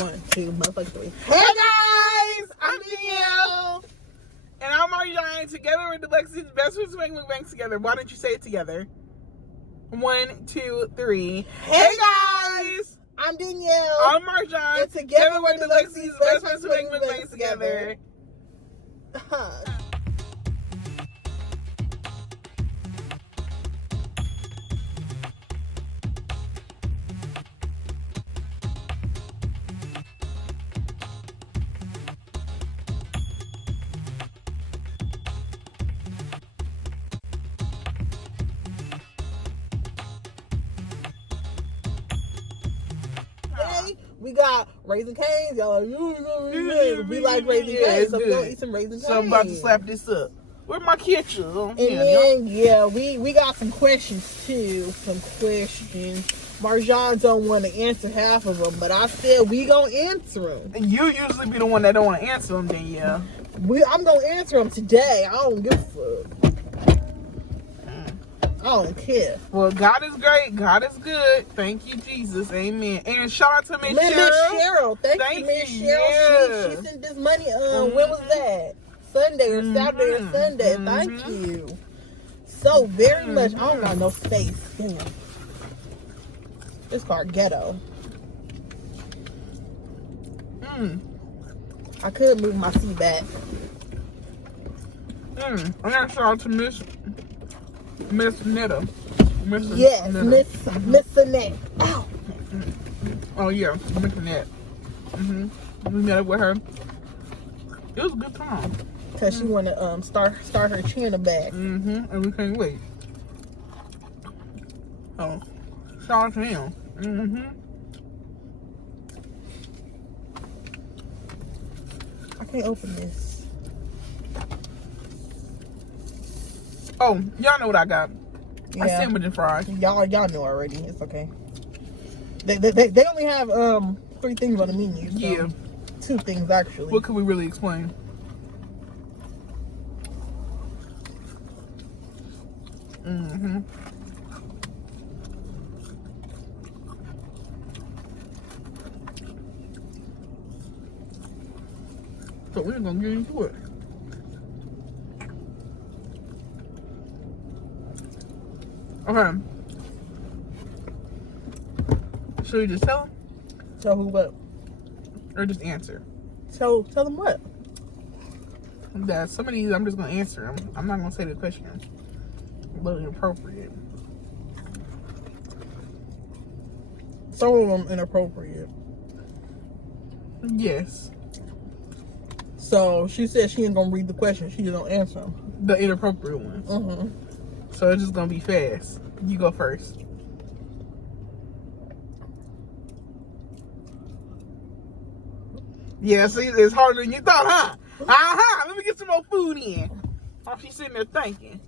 1, 2, motherfucker 3. Hey guys, I'm Danielle. And I'm Marjan. Together we're DeLexisEats best friends make mukbangs together. Why don't you say it together? 1, 2, 3. Hey guys, I'm Danielle. I'm Marjan. And together we're DeLexisEats best friends make mukbangs together. We got Raisin Cane's. Y'all like, we like Raisin Cane's, so we're going to eat some Raisin Cane's. So I'm about to slap this up. Where's my kitchen? And then, we got some questions, too. Some questions. Marjan don't want to answer half of them, but I said we going to answer them. And you usually be the one that don't want to answer them, Danielle. I'm going to answer them today. I don't give a fuck. I don't care. Well, God is great. God is good. Thank you, Jesus. Amen. And shout out to Miss Cheryl. Thank you, Miss Cheryl. Yeah. She sent this money. When was that? Sunday or Saturday or Sunday. Thank you so very much. I don't got no space. Damn. This car ghetto. I could move my seat back. I got shout out to Miss Netta. Yes, Miss Annette. Ow. Oh yeah, Miss Annette. We met up with her. It was a good time. Cause she wanna start her channel back. And we can't wait. Oh, shout out to him. I can't open this. Oh, y'all know what I got. Yeah. I sandwich and fries. Y'all know already. It's okay. They only have 3 things on the menu. So Yeah. 2 things actually. What could we really explain? So we're gonna get into it. Okay. Should we just tell them? Tell who what? Or just answer? Tell them what? That some of these I'm just gonna answer them. I'm not gonna say the question. A little inappropriate. Some of them inappropriate. Yes. So she said she ain't gonna read the question. She just gonna answer them. The inappropriate ones. So it's just gonna be fast. You go first. Yeah, see, it's harder than you thought, huh? Let me get some more food in. While she's sitting there thinking.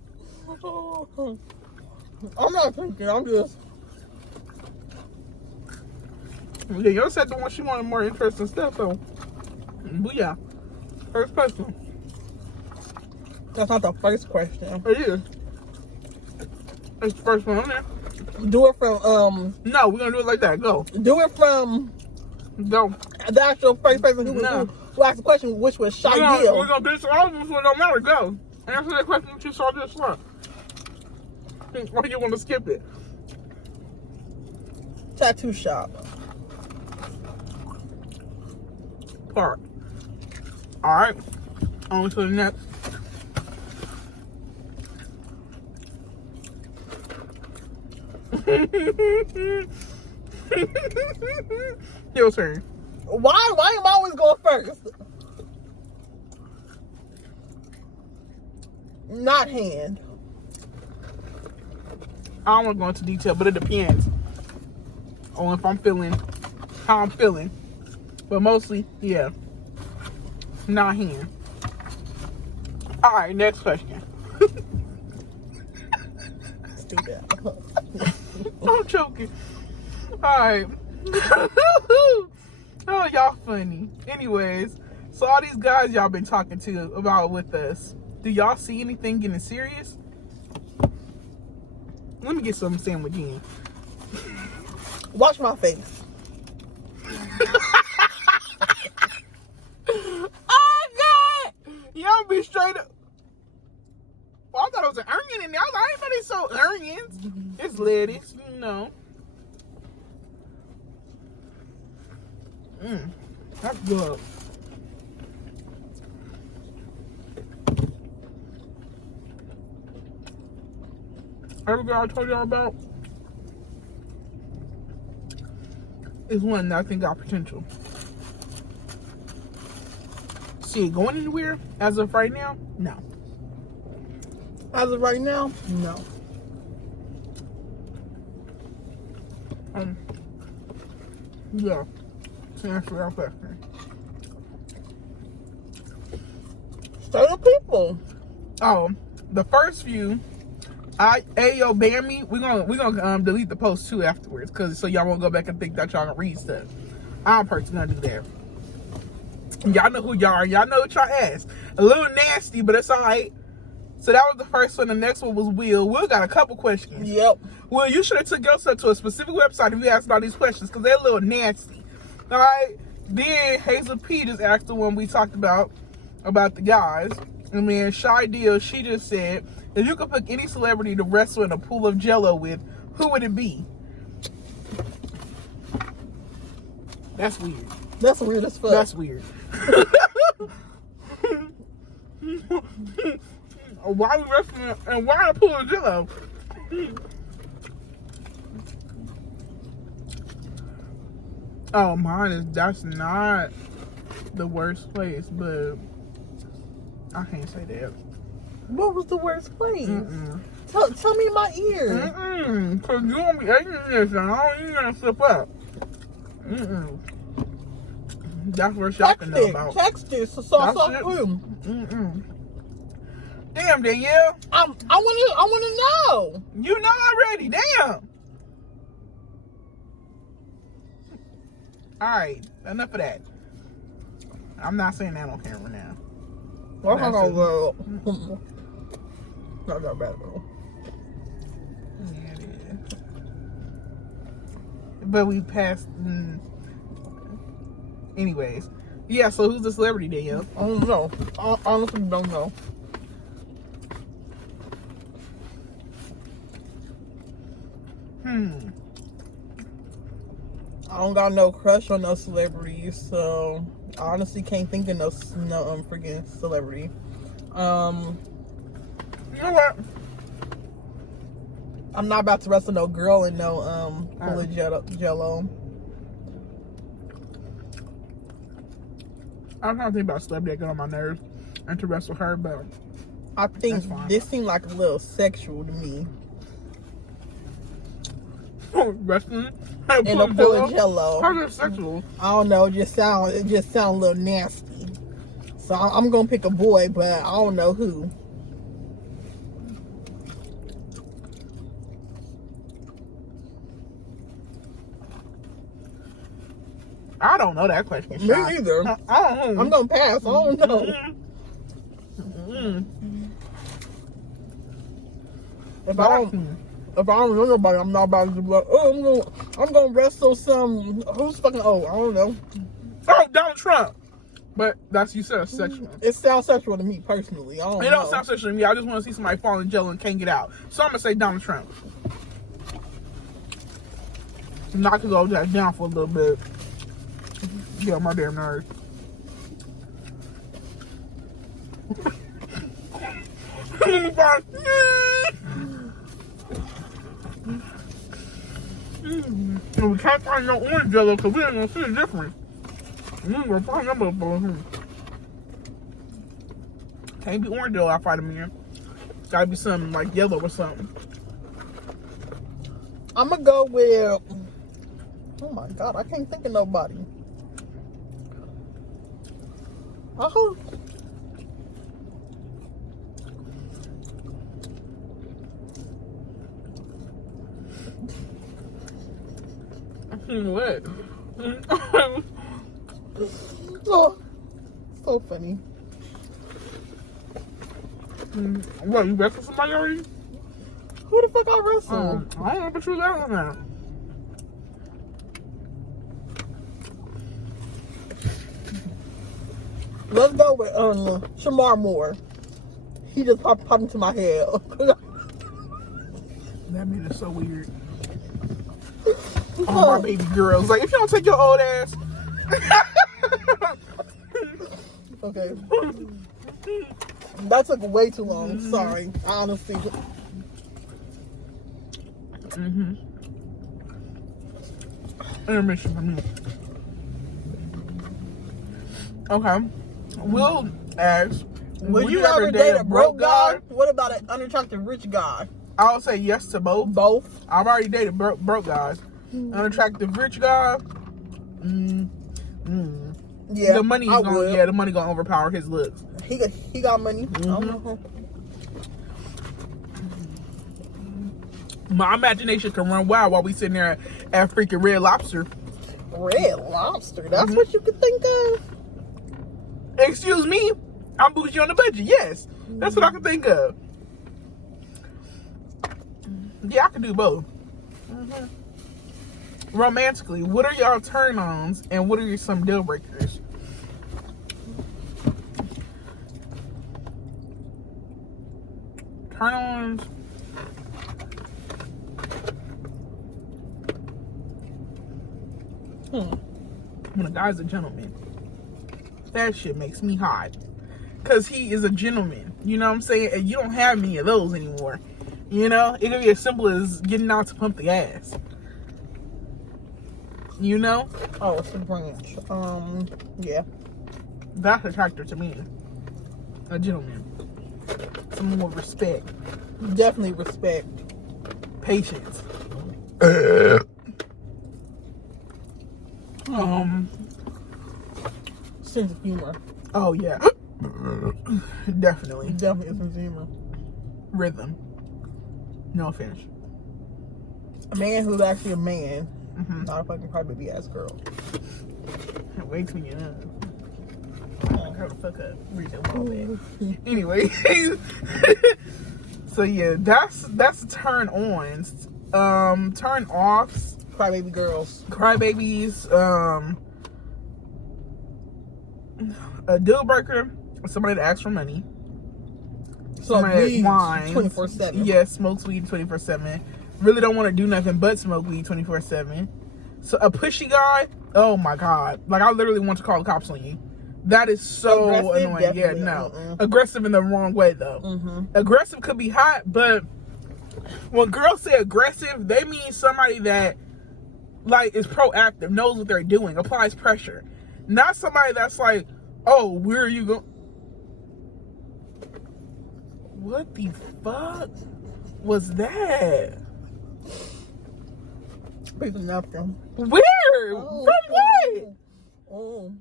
I'm not thinking, I'm just... Yeah, you said the one she wanted more interesting stuff, so... Booyah. First question. That's not the first question. It is. It's the first one on there. Do it from, No, we're gonna do it like that. Go. Do it from... Go. The actual first person who asked the question, which was Shideal. We're gonna do this all of them, so it don't matter. Go. Answer that question that you saw this one. Or you want to skip it? Tattoo shop. Part. Alright. On to the next. Your turn. Why am I always going first? Not hand. I don't want to go into detail, but it depends on if I'm feeling how I'm feeling. But mostly, yeah. Not hand. Alright, next question. Stupid. I'm joking. Alright. Oh, y'all funny. Anyways, so all these guys y'all been talking to about with us, do y'all see anything getting serious? Let me get some sandwich in. Watch my face. lettuce, you know. That's good. Every girl I told y'all about is one that I think got potential. See it going anywhere as of right now? No. As of right now? No. Yeah. To answer that question. Say the people. Oh, the first few, Ayo Bammy, we're gonna delete the post too afterwards, cause so y'all won't go back and think that y'all gonna read stuff. I'm personally gonna do that. Y'all know who y'all are. Y'all know what y'all asked. A little nasty, but it's alright. So that was the first one. The next one was Will. Will got a couple questions. Yep. Will, you should have took yourself to a specific website if you asked all these questions, because they're a little nasty. All right. Then Hazel P just asked the one we talked about the guys. And then Shy Deal, she just said, if you could pick any celebrity to wrestle in a pool of Jello with, who would it be? That's weird. That's weird as fuck. That's weird. Why are we wrestling and why a pool of Jello? Oh, that's not the worst place, but I can't say that. What was the worst place? Tell me in my ear. Cause you won't be eating this and I don't even gonna slip up. That's where I can know about. Text it so I saw who. Damn, Danielle. I wanna know. You know already. Damn. Alright, enough of that. I'm not saying that on camera now. Well, I'm gonna go. Not that bad though. Yeah, it is. But we passed. Anyways. Yeah, so who's the celebrity, Danielle? I don't know. I honestly don't know. I don't got no crush on no celebrities, so I honestly can't think of no freaking celebrity. You know what? I'm not about to wrestle no girl in no full of Jello. I'm trying to think about a celebrity that got on my nerves and to wrestle her, but I think this seemed like a little sexual to me. Wrestling in a pool of Jello. How's that sexual? I don't know. It just sound a little nasty. So I'm gonna pick a boy, but I don't know who. I don't know that question. Me neither. I don't know. I'm gonna pass. I don't know. If I don't know nobody, I'm not about to be like, oh, I'm gonna wrestle some. Who's fucking old? I don't know. Oh, Donald Trump. But that's, you said, sexual. It sounds sexual to me personally. I don't know. It don't sound sexual to me. I just want to see somebody fall in jail and can't get out. So I'm gonna say Donald Trump. Knock his old ass down for a little bit. Get on my damn nerves. And we can't find no orange Jello because we ain't gonna see the difference. We ain't gonna find that motherfucker. Can't be orange Jello I fight him in. Gotta be something like yellow or something. I'm gonna go with. Oh my god, I can't think of nobody. Oh. What? Oh, so funny. What, you wrestled somebody already? Who the fuck I wrestled? I don't know what you was out now. Let's go with Shamar Moore. He just popped into my head. That man is so weird. Oh, my baby girls. Like, if you don't take your old ass. Okay. That took way too long. Sorry. Honestly. Intermission for me. Okay. We'll ask. Would you ever date a broke guy? What about an unattractive rich guy? I'll say yes to both. Both. I've already dated broke guys. Unattractive rich guy. Yeah. The money is gonna the money gonna overpower his looks. He got money. My imagination can run wild while we sitting there at freaking Red Lobster. Red Lobster? That's what you could think of? Excuse me? I'm bougie on the budget. Yes. That's what I can think of. Yeah, I can do both. Romantically, what are y'all turn-ons and what are some deal breakers? Turn-ons. When a guy's a gentleman, that shit makes me hot. Because he is a gentleman. You know what I'm saying? And you don't have many of those anymore. You know? It can be as simple as getting out to pump the gas. You know? Oh, it's a branch. Yeah. That's attractive to me. A gentleman. Someone with respect. Definitely respect. Patience. Sense of humor. Oh, yeah. Definitely. Definitely a sense of humor. Rhythm. No offense. A man who's actually a man. Not a fucking crybaby ass girl. Wait till you know. Girl, fuck up. Read that wall back. Anyway. So yeah, that's turn ons. Turn offs. Crybaby girls. Crybabies. A deal breaker. Somebody that asks for money. Somebody that whines 24/7. Yeah, smokes weed 24/7. Really don't want to do nothing but smoke weed 24/7. So a pushy guy, oh my god, like I literally want to call the cops on you. That is so annoying. Definitely. Yeah, no, aggressive in the wrong way though. Aggressive could be hot, but when girls say aggressive, they mean somebody that like is proactive, knows what they're doing, applies pressure. Not somebody that's like, oh, where are you going? What the fuck was that? People napkin. Where? Oh, From what? Oh.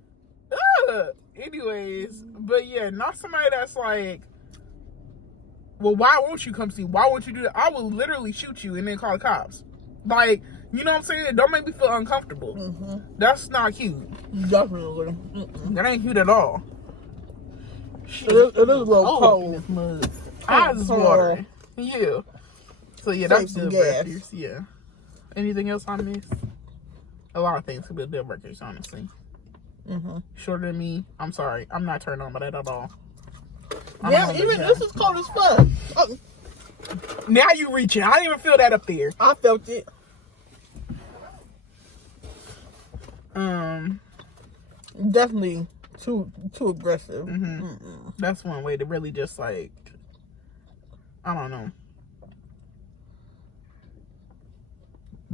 Anyways, but yeah, not somebody that's like, well, why won't you come see? Why won't you do that? I will literally shoot you and then call the cops. Like, you know what I'm saying? Don't make me feel uncomfortable. That's not cute. Definitely. That ain't cute at all. It is a little cold. Eyes is watering. Yeah. So yeah, that's some deal gas. breakers. Yeah. Anything else I missed? A lot of things could be deal breakers, honestly. Shorter than me, I'm sorry. I'm not turned on by that at all. Yeah, even this is cold as fuck. Oh. Now you reaching. I didn't even feel that up there. I felt it. Definitely too aggressive. That's one way to really just like, I don't know.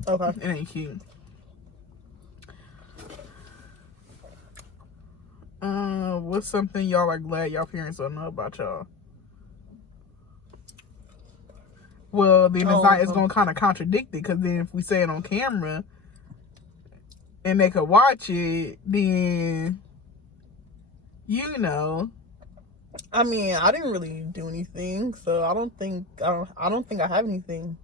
Okay. It ain't cute. What's something y'all are glad y'all parents don't know about y'all? Well, then it's gonna kind of contradict it, because then if we say it on camera and they could watch it, then you know. I mean, I didn't really do anything, so I don't think I have anything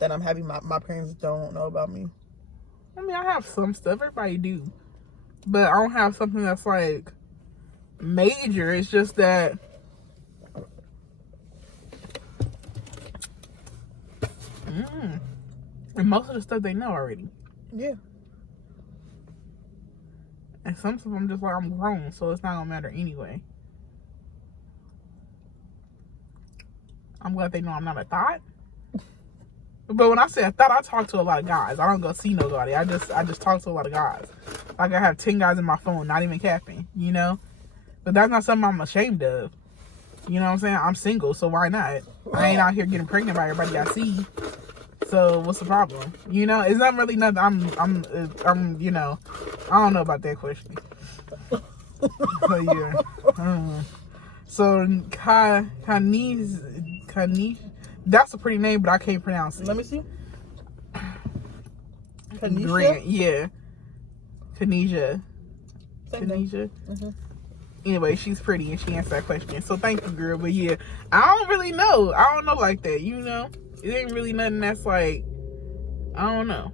that I'm happy my parents don't know about me. I mean, I have some stuff. Everybody do. But I don't have something that's like major. It's just that and most of the stuff they know already. Yeah. And some stuff I'm just like, I'm grown, so it's not gonna matter anyway. I'm glad they know I'm not a thought. But when I say I thought, I talk to a lot of guys. I don't go see nobody. I just talk to a lot of guys. Like I have 10 guys in my phone, not even capping, you know? But that's not something I'm ashamed of. You know what I'm saying? I'm single, so why not? I ain't out here getting pregnant by everybody I see. So what's the problem? You know, it's not really nothing. I'm you know, I don't know about that question. But yeah. So Cane'S, that's a pretty name, but I can't pronounce it. Let me see. Grant, yeah. Kanisha. Mm-hmm. Anyway, she's pretty and she answered that question. So thank you, girl. But yeah, I don't really know. I don't know like that, you know? It ain't really nothing that's like, I don't know.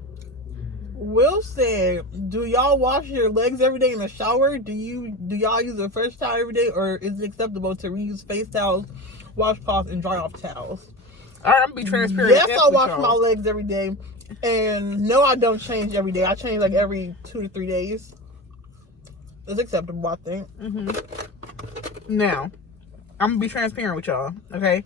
Will said, do y'all wash your legs every day in the shower? Do y'all use a fresh towel every day, or is it acceptable to reuse face towels, washcloths, and dry off towels? All right, I'm gonna be transparent. Yes, I wash my legs every day. And no, I don't change every day. I change like every 2 to 3 days. It's acceptable, I think. Mm-hmm. Now, I'm gonna be transparent with y'all, okay?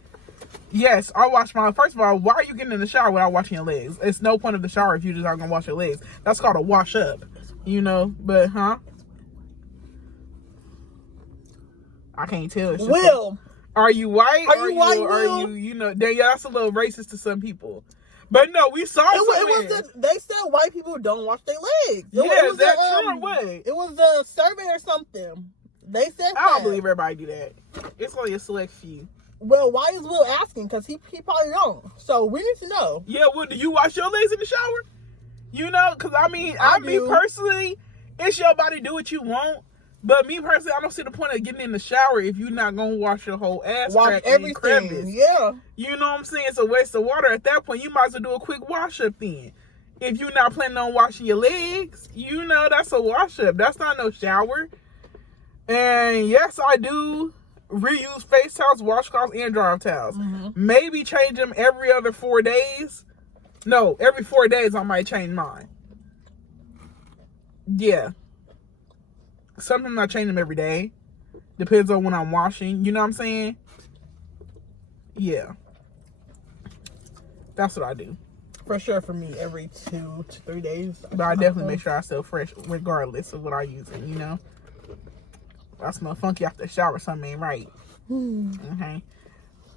Yes, I wash my... First of all, why are you getting in the shower without washing your legs? It's no point of the shower if you just aren't gonna wash your legs. That's called a wash up, you know? But, I can't tell. It's just Will! Like, are you white? Are you white, Will? Are you, you know... Yeah, that's a little racist to some people. But no, we saw they said white people don't wash their legs. Is that true or what? It was a survey or something. They said I don't believe everybody do that. It's only a select few. Well, why is Will asking? Because he probably don't. So we need to know. Yeah, well, do you wash your legs in the shower? You know, because I mean personally, it's your body, do what you want. But me personally, I don't see the point of getting in the shower if you're not going to wash your whole ass. Wash everything, yeah. You know what I'm saying? It's a waste of water. At that point, you might as well do a quick wash up then. If you're not planning on washing your legs, you know, that's a wash up. That's not no shower. And yes, I do reuse face towels, washcloths, and dry towels. Mm-hmm. Maybe change them every other 4 days. No, every 4 days I might change mine. Yeah. Sometimes I change them every day. Depends on when I'm washing. You know what I'm saying? Yeah. That's what I do. For sure, for me, every 2 to 3 days. But I definitely make sure I stay fresh regardless of what I'm using, you know? I smell funky after the shower, something ain't right. Okay.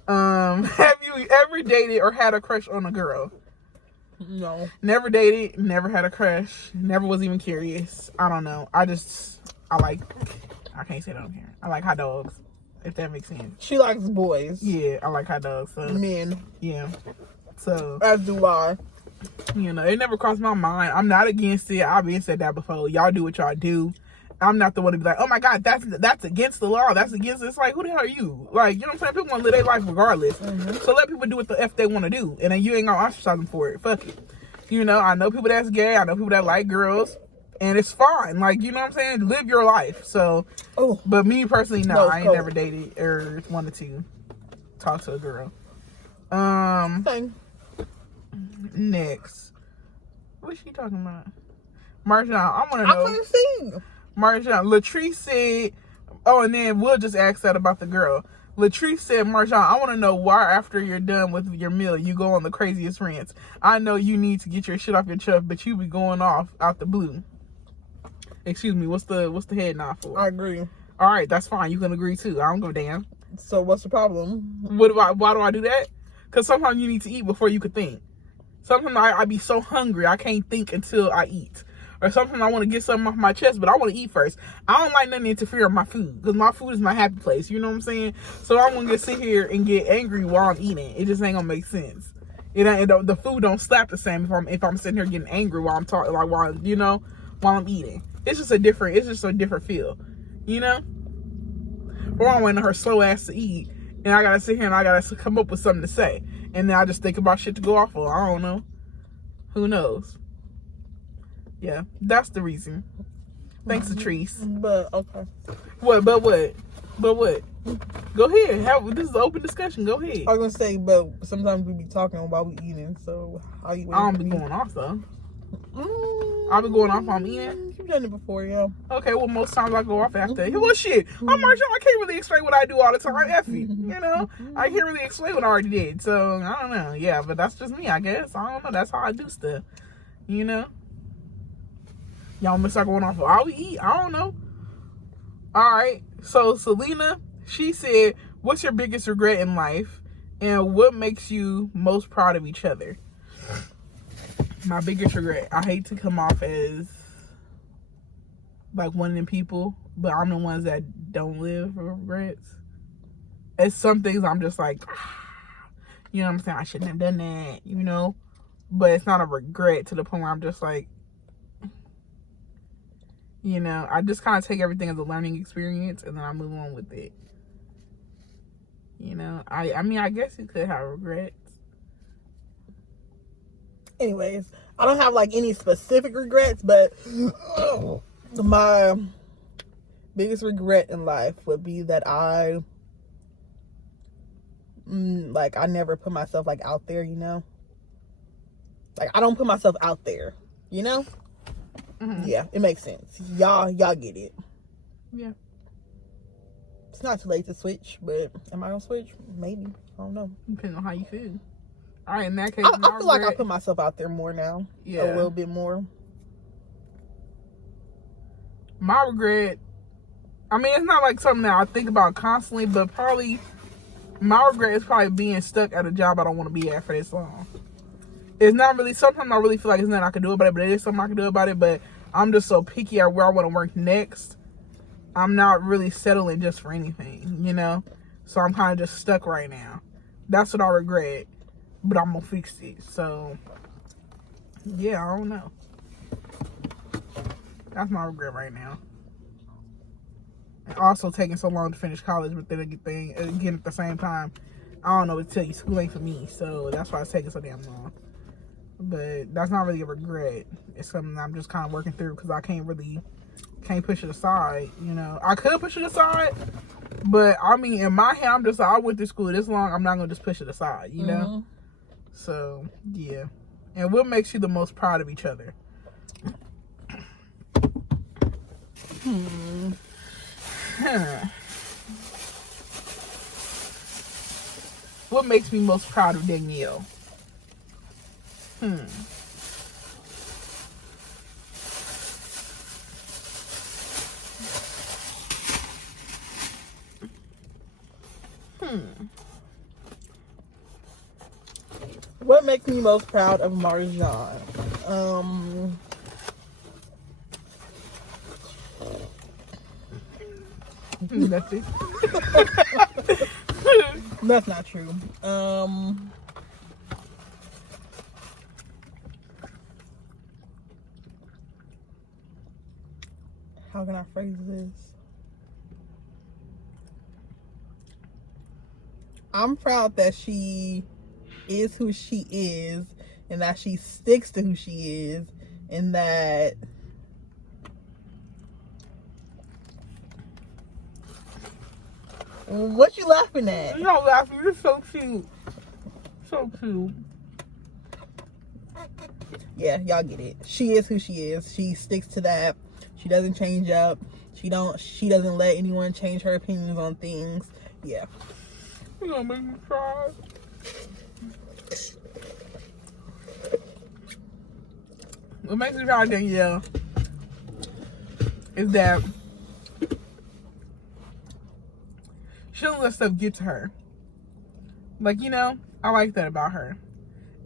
Have you ever dated or had a crush on a girl? No. Never dated, never had a crush, never was even curious. I don't know. I can't say that on here. I like hot dogs, if that makes sense. She likes boys. Yeah, I like hot dogs. So, men. Yeah. So. As do I. You know, it never crossed my mind. I'm not against it. I've been said that before. Y'all do what y'all do. I'm not the one to be like, oh my God, that's against the law. That's against it. It's like, who the hell are you? Like, you know what I'm saying? People want to live their life regardless. Mm-hmm. So let people do what the F they want to do. And then you ain't going to ostracize them for it. Fuck it. You know, I know people that's gay. I know people that like girls. And it's fine. Like, you know what I'm saying? Live your life. So, but me personally, no, I ain't never dated or wanted to talk to a girl. Same. Next. What's she talking about? Marjan, I want to know. I couldn't see. Marjan, Latrice said, oh, and then we'll just ask that about the girl. Latrice said, Marjan, I want to know why after you're done with your meal, you go on the craziest rants. I know you need to get your shit off your chest, but you be going off out the blue. Excuse me, what's the head nod for? I agree. All right, that's fine. You can agree too. I don't give a damn. So what's the problem? Why do I do that? Because sometimes you need to eat before you could think. Sometimes I be so hungry, I can't think until I eat. Or sometimes I want to get something off my chest, but I want to eat first. I don't like nothing to interfere with my food, because my food is my happy place. You know what I'm saying? So I want to sit here and get angry while I'm eating. It just ain't gonna make sense. The food don't slap the same if I'm sitting here getting angry while I'm talking, like while I'm eating. It's just a different feel, you know? Or I'm waiting on her slow ass to eat, and I gotta sit here and I gotta come up with something to say, and then I just think about shit to go off of. I don't know. Who knows? Yeah, that's the reason. Thanks, Latrice. But okay. What? But what? Go ahead. This is an open discussion. Go ahead. I was gonna say, but sometimes we be talking while we eating. So how you? I don't be going off though. I'll be going off while I'm eating. done it before, yeah. Okay, well, most times I go off after. Well, shit, I'm Marjan. I can't really explain what I do all the time. Effie, you know, I can't really explain what I already did. So I don't know. Yeah, but that's just me, I guess. I don't know. That's how I do stuff. You know. Y'all must start going off of all we eat. I don't know. All right. So Selena, she said, "What's your biggest regret in life, and what makes you most proud of each other?" My biggest regret. I hate to come off as like one of them people, but I'm the ones that don't live with regrets. It's some things I'm just like, you know what I'm saying? I shouldn't have done that, you know? But it's not a regret to the point where I'm just like, you know, I just kind of take everything as a learning experience and then I move on with it. You know, I mean, I guess you could have regrets. Anyways, I don't have like any specific regrets, but my biggest regret in life would be that I never put myself like out there, you know? Like I don't put myself out there, you know? Mm-hmm. Yeah, it makes sense. Y'all get it. Yeah. It's not too late to switch, but am I gonna switch? Maybe. I don't know. Depending on how you feel. All right, in that case, I feel like I put myself out there more now. Yeah. A little bit more. My regret, I mean, it's not like something that I think about constantly, but probably my regret is probably being stuck at a job I don't want to be at for this long. It's not really, sometimes I really feel like it's nothing I can do about it, but it is something I can do about it, but I'm just so picky at where I want to work next. I'm not really settling just for anything, you know? So I'm kind of just stuck right now. That's what I regret, but I'm going to fix it. So, yeah, I don't know. That's my regret right now. And also taking so long to finish college, but then again at the same time, I don't know what to tell you. School ain't for me, so that's why it's taking so damn long. But that's not really a regret. It's something I'm just kind of working through because I can't push it aside, you know. I could push it aside, but I mean, in my head, I'm just like, I went to school this long, I'm not going to just push it aside, you know? So, yeah. And what makes you the most proud of each other? What makes me most proud of Danielle? What makes me most proud of Marjan? Nothing. That's not true. How can I phrase this? I'm proud that she is who she is and that she sticks to who she is and that what you laughing at? I'm not laughing. You're so cute. So cute. Yeah, y'all get it. She is who she is. She sticks to that. She doesn't change up. She doesn't let anyone change her opinions on things. Yeah. You're gonna make me cry. What makes me proud of Danielle is that she don't let stuff get to her. Like, you know, I like that about her.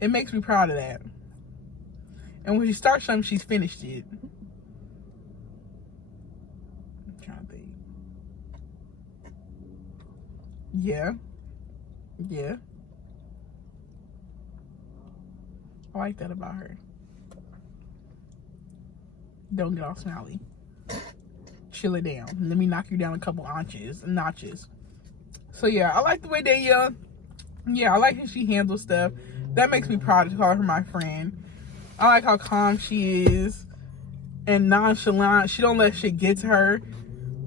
It makes me proud of that. And when she starts something, she's finished it. I'm trying to think. Yeah. Yeah. I like that about her. Don't get all smiley. Chill it down. Let me knock you down a couple notches. So yeah, I like the way Danielle, I like how she handles stuff. That makes me proud to call her my friend. I like how calm she is and nonchalant. She don't let shit get to her.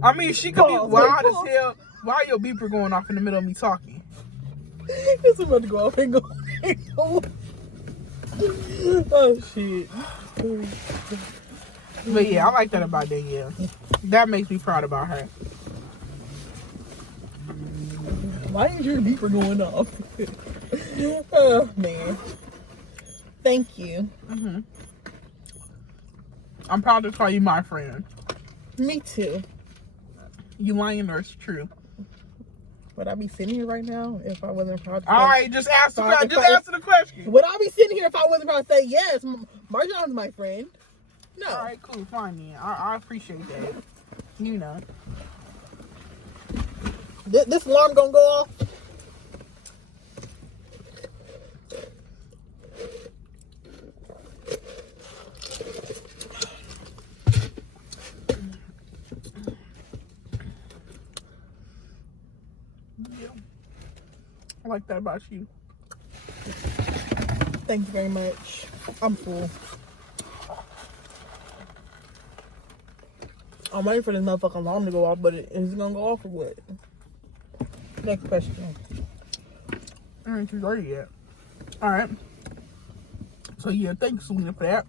I mean, she could be wild as hell. Why your beeper going off in the middle of me talking? It's about to go off and go. Oh shit. But yeah, I like that about Danielle. That makes me proud about her. Why is your beeper going off? Oh, man. Thank you. I'm proud to call you my friend. Me too. You lying or it's true? Would I be sitting here right now if I wasn't proud to say? All right, just answer the question. Would I be sitting here if I wasn't proud to say yes? Marjan's my friend. No. All right, cool, fine then. I appreciate that. You know. This alarm gonna go off? Yeah. I like that about you. Thank you very much. I'm full. I'm waiting for this motherfucking alarm to go off, but is it gonna go off or what? Next question. I ain't too dirty yet. Alright. So yeah, thanks Selena for that.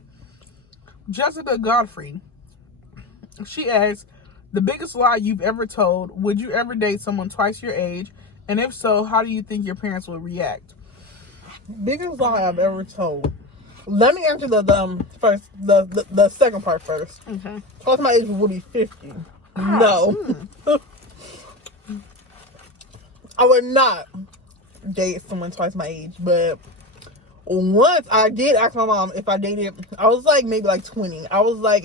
Jessica Godfrey. She asks, the biggest lie you've ever told, would you ever date someone twice your age? And if so, how do you think your parents would react? Biggest lie I've ever told. Let me answer the second part first. Okay. Plus my age would be 50. No. I would not date someone twice my age, but once I did ask my mom if I dated, I was like maybe like 20. I was like,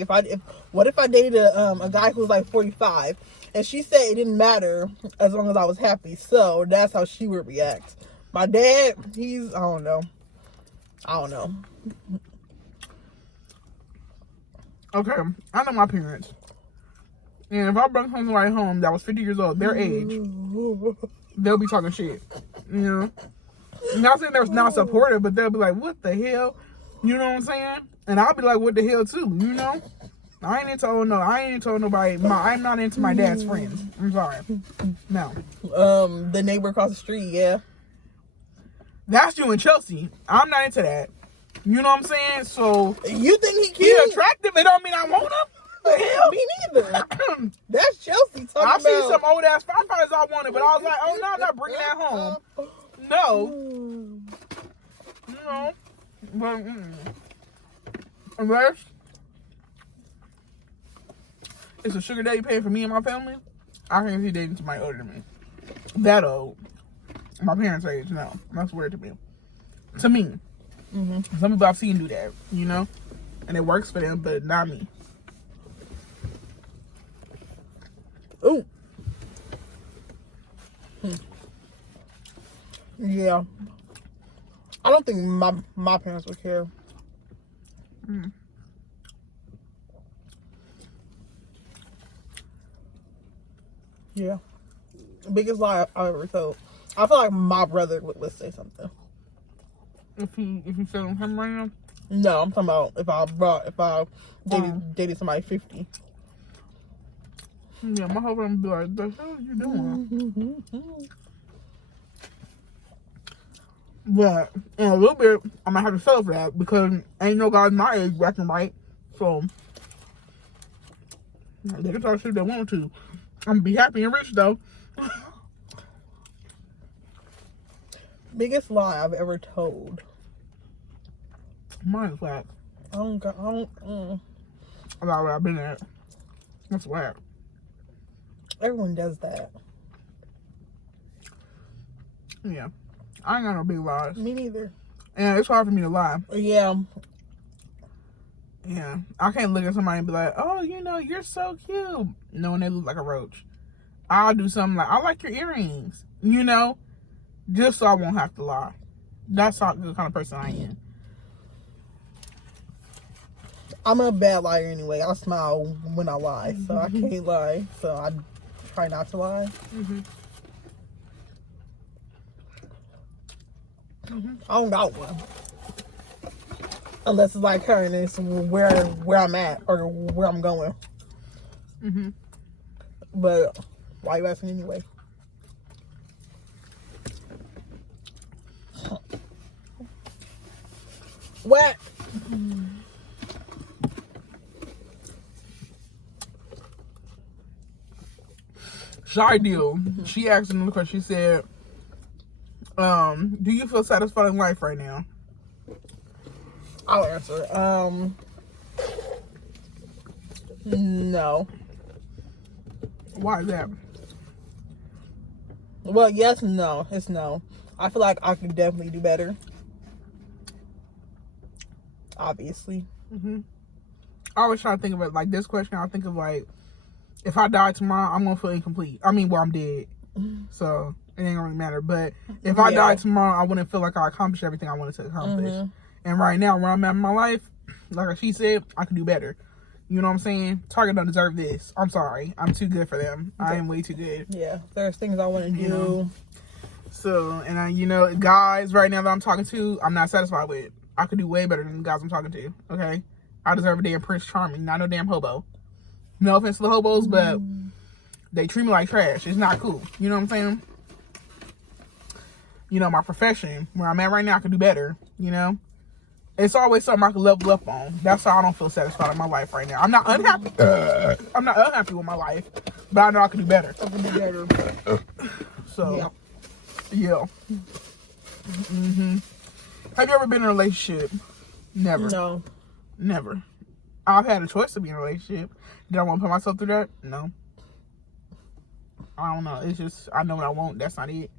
what if I dated a guy who was like 45? And she said it didn't matter as long as I was happy. So that's how she would react. My dad, I don't know. Okay, I know my parents. And if I bring somebody home that was 50 years old, their age, they'll be talking shit. You know? Not saying they're not supportive, but they'll be like, what the hell? You know what I'm saying? And I'll be like, what the hell too, you know? I ain't into nobody. I'm not into my dad's friends. I'm sorry. No. The neighbor across the street, yeah. That's you and Chelsea. I'm not into that. You know what I'm saying? So you think he cute? He attractive, it don't mean I want him. The hell? Me neither. That's Chelsea talking about. I've seen some old ass firefighters I wanted, but I was like, oh no, I'm not bringing that home. No. But unless it's a sugar daddy paying for me and my family, I can't see dating somebody older than me. That old. My parents' age, no. That's weird to me. To me. Mm-hmm. Some people I've seen do that, you know? And it works for them, but not me. Ooh. Yeah. I don't think my parents would care. Yeah. Biggest lie I ever told. I feel like my brother would say something. If you say on him right now? No, I'm talking about if I dated somebody 50. Yeah, my husband would be like, the hell are you doing? But in a little bit, I might have to settle for that because ain't no guys my age acting right. So they can talk shit if they want to. I'm gonna be happy and rich though. Biggest lie I've ever told. Mine's whack. About what I've been at. That's whack. Everyone does that. Yeah. I ain't got no big lies. Me neither. And it's hard for me to lie. Yeah. Yeah. I can't look at somebody and be like, oh, you know, you're so cute. No, when they look like a roach. I'll do something like, I like your earrings. You know? Just so I won't have to lie. That's the kind of person I am. I'm a bad liar anyway. I smile when I lie, so I can't lie. So I try not to lie. I don't got one. Unless it's like her and it's where I'm at or where I'm going. But why you asking anyway? What? Shy Deal. She asked another question. She said, do you feel satisfied in life right now? I'll answer. No. Why is that? Well, yes, no. It's no. I feel like I could definitely do better. Obviously. I always try to think of it like this question. I think of like, if I die tomorrow, I'm gonna feel incomplete. I mean, well, I'm dead, so it ain't gonna really matter. But if I die tomorrow, I wouldn't feel like I accomplished everything I wanted to accomplish. And right now, where I'm at in my life, like she said, I could do better. You know what I'm saying? Target don't deserve this. I'm sorry. I'm too good for them. I am way too good. Yeah, there's things I want to do. Know? So, and I, guys right now that I'm talking to, I'm not satisfied with. I could do way better than the guys I'm talking to. Okay, I deserve a damn Prince Charming, not no damn hobo. No offense to the hobos, but they treat me like trash. It's not cool. You know what I'm saying? My profession, where I'm at right now, I could do better. It's always something I can level up on. That's how I don't feel satisfied in my life right now. I'm not unhappy. I'm not unhappy with my life, but I know I can do better. I can do better. So, yeah. Have you ever been in a relationship? Never. No. Never. I've had a choice to be in a relationship. Did I want to put myself through that? No. I don't know. It's just, I know what I want. That's not it.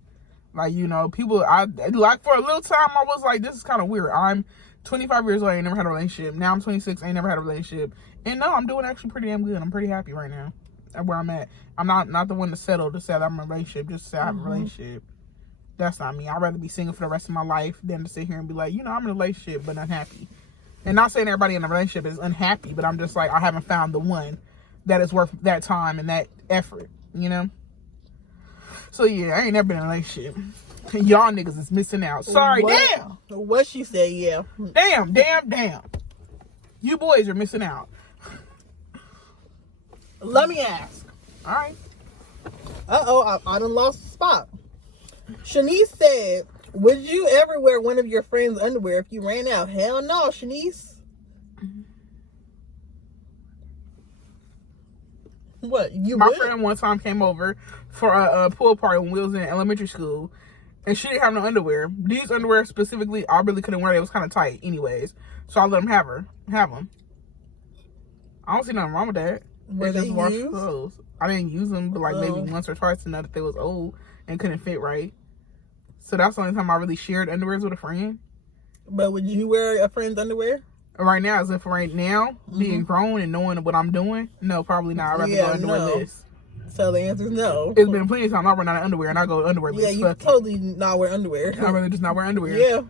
Like, people, for a little time, I was like, this is kind of weird. I'm 25 years old. I ain't never had a relationship. Now I'm 26. I ain't never had a relationship. And no, I'm doing actually pretty damn good. I'm pretty happy right now at where I'm at. I'm not the one to say that I'm in a relationship. Just to say I have a relationship. That's not me. I'd rather be single for the rest of my life than to sit here and be like, I'm in a relationship but unhappy. And not saying everybody in a relationship is unhappy, but I'm just like, I haven't found the one that is worth that time and that effort, So yeah, I ain't never been in a relationship. Y'all niggas is missing out. Sorry, damn. What she said, yeah. Damn. You boys are missing out. Let me ask. All right. I done lost the spot. Shanice said, would you ever wear one of your friend's underwear if you ran out? Hell no, Shanice. What? My friend one time came over for a pool party when we was in elementary school, and she didn't have no underwear. These underwear specifically, I really couldn't wear. They was kind of tight, anyways. So I let them have them. I don't see nothing wrong with that. Were they just wash used? clothes. I didn't use them, but like maybe once or twice to know that they was old and couldn't fit right. So that's the only time I really shared underwears with a friend. But would you wear a friend's underwear? Right now, as if right now, being grown and knowing what I'm doing, no, probably not. I'd rather go underwearless. So the answer is no. It's been plenty of times I run out of underwear and I go underwearless. Yeah, you totally not wear underwear. I'd rather just not wear underwear. Yeah.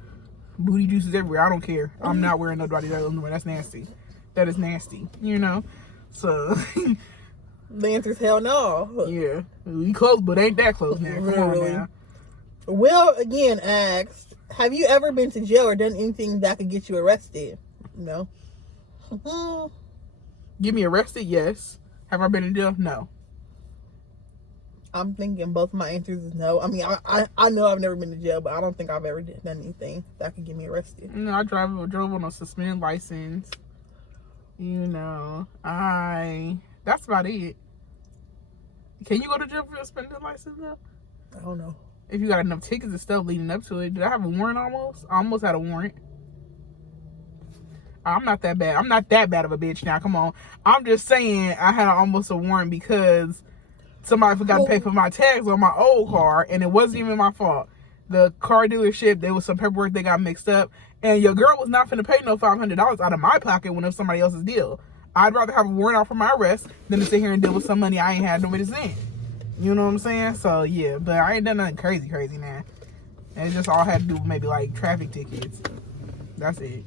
Booty juices everywhere. I don't care. I'm not wearing nobody's underwear. That's nasty. That is nasty. So. The answer is hell no. Yeah. We close, but ain't that close now. Come on now. Will again asked, have you ever been to jail or done anything that could get you arrested? No. Get me arrested? Yes. Have I been in jail? No. I'm thinking both of my answers is no. I mean, I know I've never been to jail, but I don't think I've ever done anything that could get me arrested. No, I drove on a suspended license. That's about it. Can you go to jail for a suspended license though? I don't know. If you got enough tickets and stuff leading up to it. Did I have a warrant almost? I almost had a warrant. I'm not that bad. I'm not that bad of a bitch now. Come on. I'm just saying I had almost a warrant because somebody forgot to pay for my tags on my old car, and it wasn't even my fault. The car dealership, there was some paperwork they got mixed up, and your girl was not finna pay no $500 out of my pocket when it was somebody else's deal. I'd rather have a warrant out for my arrest than to sit here and deal with some money I ain't had no business in. You know what I'm saying? So yeah, but I ain't done nothing crazy now. And it just all had to do with maybe like traffic tickets. That's it.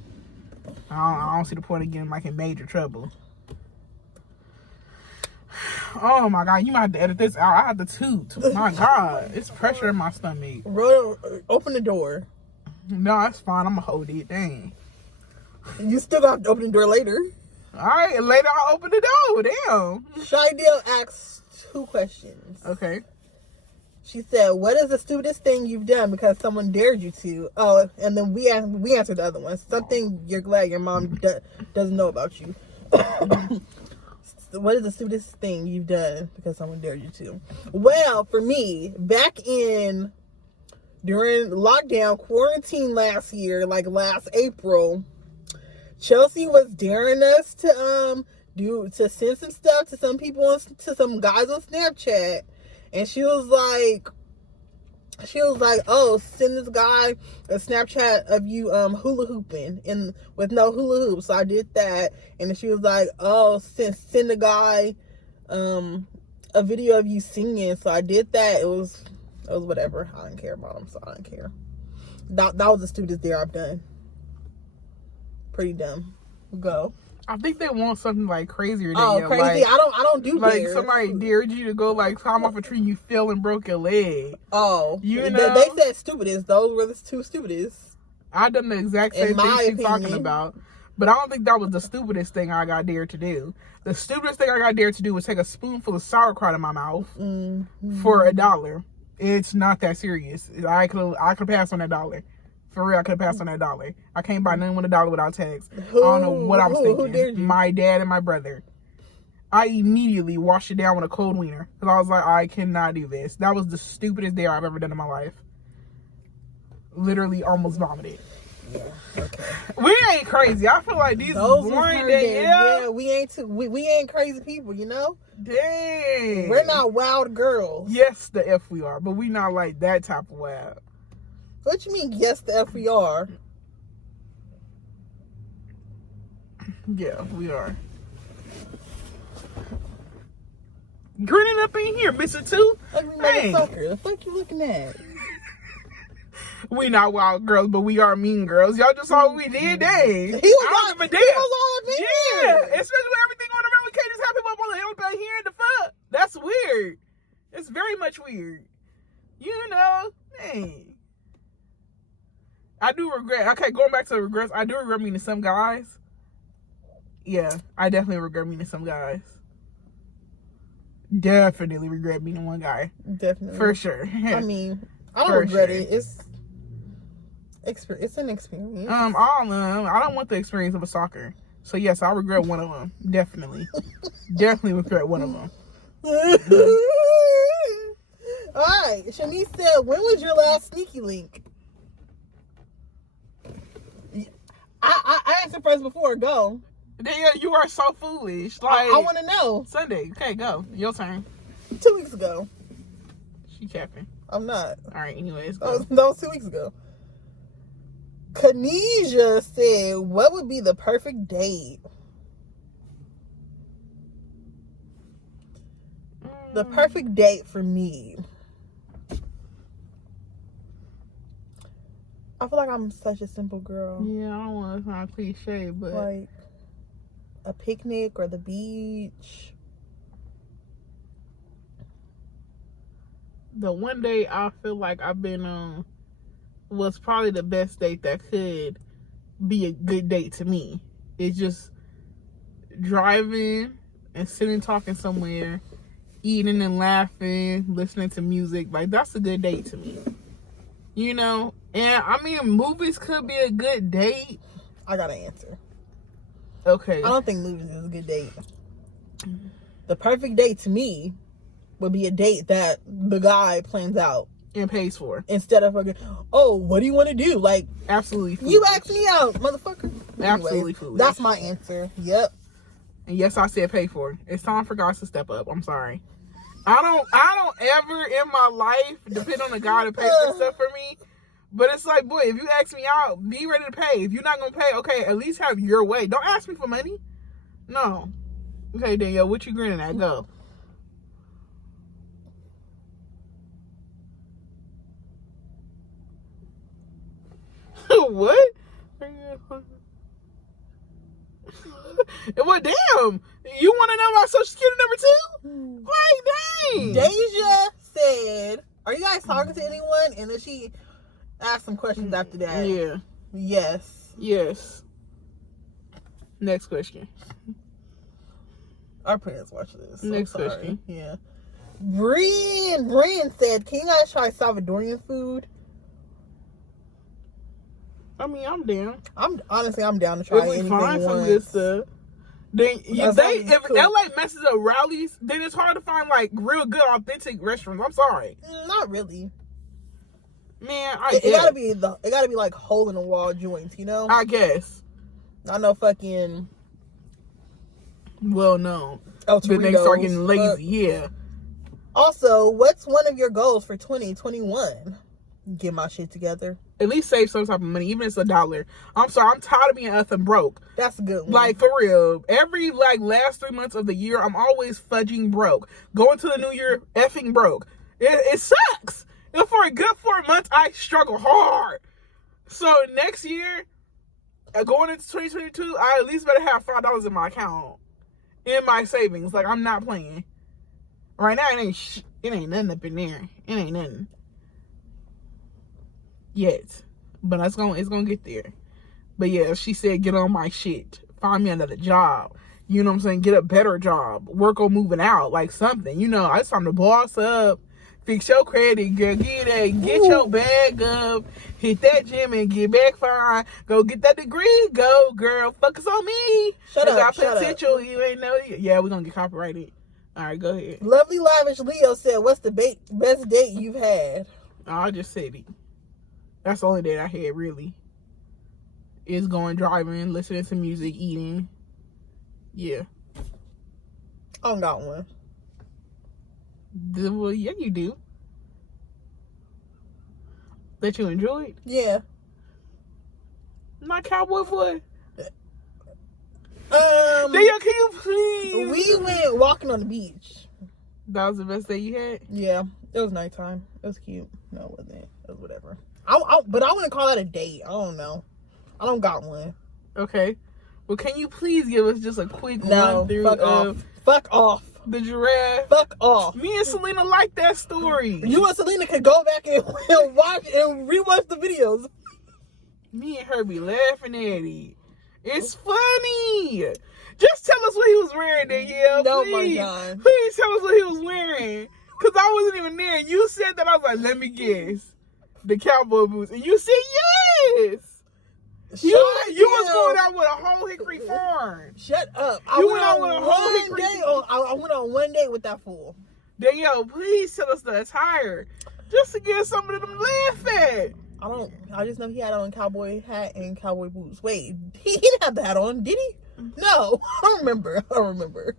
I don't see the point of getting like in major trouble. Oh my God, you might have to edit this out. I have to toot. My God, it's pressure in my stomach. Open the door. No, that's fine. I'm gonna hold it. Dang. You still got to open the door later. All right, later I'll open the door. Damn. Shidell asked 2 questions. Okay. She said, what is the stupidest thing you've done because someone dared you to? Oh, and then we answered the other one. Something you're glad your mom doesn't know about you. what is the stupidest thing you've done because someone dared you to? Well, for me, during lockdown quarantine last year, like last April, Chelsea was daring us to send some stuff to some people to some guys on Snapchat, and she was like, oh, send this guy a Snapchat of you hula hooping and with no hula hoop. So I did that, and then she was like, oh, send the guy a video of you singing. So I did that. It was whatever. I didn't care about him, so I didn't care. That was the stupidest dare I've done. Pretty dumb. Go. I think they want something like crazier than crazy. Like, I don't do like dares. somebody dared you to go like climb off a tree and you fell and broke your leg. Oh, you know, they said stupidest. Those were the two stupidest. I done the exact same thing she's talking about, but I don't think that was the stupidest thing I got dared to do. The stupidest thing I got dared to do was take a spoonful of sauerkraut in my mouth for $1. It's not that serious. I could pass on $1. For real, I could have passed on $1. I can't buy nothing with $1 without tax. I don't know what I was thinking. My dad and my brother. I immediately washed it down with a cold wiener. Because I was like, I cannot do this. That was the stupidest dare I've ever done in my life. Literally almost vomited. Yeah, okay. We ain't crazy. I feel like these boring days. Yeah, we ain't crazy people, you know? Dang. We're not wild girls. Yes, the F we are. But we not like that type of wild. What you mean, yes, the F we are? Yeah, we are. Grinning up in here, Mr. Two. Hey. The fuck you looking at? We not wild girls, but we are mean girls. Y'all just saw what we did, dang. He was all mean. Yeah, especially with everything going around. We can't just have people up on the hill hearing the fuck. That's weird. It's very much weird. You know, dang. I do regret. Okay, going back to the regrets, I do regret meeting some guys. Yeah, I definitely regret meeting some guys. Definitely regret meeting one guy. Definitely. For sure. I mean, I don't regret it. It's an experience. I don't want the experience of a stalker. So yes, I regret one of them. Definitely. Definitely regret one of them. Alright, Shanice said, when was your last sneaky link? I asked it first before. Go. Danielle, you are so foolish. Like, I want to know. Sunday. Okay, go. Your turn. 2 weeks ago. She capping. I'm not. All right, anyways. That was 2 weeks ago. Kanisha said, what would be the perfect date? The perfect date for me. I feel like I'm such a simple girl. Yeah, I don't want to sound cliche, but like a picnic or the beach. The one day I feel like I've been on was probably the best date that could be a good date to me. It's just driving and sitting talking somewhere, eating and laughing, listening to music. Like, that's a good date to me. You know? And I mean, movies could be a good date. I got an answer. Okay. I don't think movies is a good date. The perfect date to me would be a date that the guy plans out and pays for. Instead of, oh, what do you want to do? Like, absolutely foolish. You asked me out, motherfucker. Absolutely foolish. That's my answer. Yep. And yes, I said pay for. It's time for guys to step up. I'm sorry. I don't ever in my life depend on a guy to pay for stuff for me. But it's like, boy, if you ask me out, be ready to pay. If you're not going to pay, okay, at least have your way. Don't ask me for money. No. Okay, Danielle, what you grinning at? Go. What? Well, damn. You want to know my social security number too? Like, dang. Deja said, are you guys talking to anyone? And then she asked some questions after that. Yeah. Yes. Next question. Our parents watch this. Next question. Yeah. Brian said, can you guys try Salvadorian food? I mean, I'm down. I'm down to try anything find some once. good stuff. Then if LA messes up rallies, then it's hard to find like real good authentic restaurants. I'm sorry. Not really. Man, it gotta be like hole in the wall joints, you know? I guess. I know fucking well no. El Then they start getting lazy, yeah. Also, what's one of your goals for 2021? Get my shit together. At least save some type of money, even if it's $1. I'm sorry, I'm tired of being effing broke. That's a good one. Like, for real. Every, like, last 3 months of the year, I'm always fudging broke. Going to the new year, effing broke. It sucks. And for a good 4 months, I struggle hard. So, next year, going into 2022, I at least better have $5 in my account. In my savings. Like, I'm not playing. Right now, it ain't nothing up in there. It ain't nothing. Yet. But it's gonna get there. But yeah, she said get on my shit. Find me another job. You know what I'm saying? Get a better job. Work on moving out. Like something. You know, it's time to boss up. Fix your credit, girl. Get your bag up. Hit that gym and get back fine. Go get that degree. Go, girl. Focus on me. Shut up. Potential. You ain't know. Yeah, we're gonna get copyrighted. All right, go ahead. Lovely Lavish Leo said, what's the best date you've had? I just said it. That's the only date I had, really. Is going driving, listening to music, eating. Yeah. I don't got one. Well, yeah, you do. That you enjoyed? Yeah. Not cowboy boy. Danielle, can you please? We went walking on the beach. That was the best day you had? Yeah. It was nighttime. It was cute. No, it wasn't. It was whatever. But I wouldn't call that a date. I don't know. I don't got one. Okay. Well, can you please give us just a quick run through Fuck off. The giraffe? Fuck off. Me and Selena like that story. You and Selena could go back and watch and rewatch the videos. Me and her be laughing at it. It's funny. Just tell us what he was wearing, Danielle. No, please. Marjan. Please tell us what he was wearing. Because I wasn't even there. And you said that. I was like, let me guess. The cowboy boots. And you said yes. You was going out with a whole hickory farm. Shut up. I went on one day with that fool. Danielle, please tell us the attire. Just to get some of them to laugh at. I just know he had on a cowboy hat and cowboy boots. Wait, he didn't have the hat on, did he? No, I don't remember.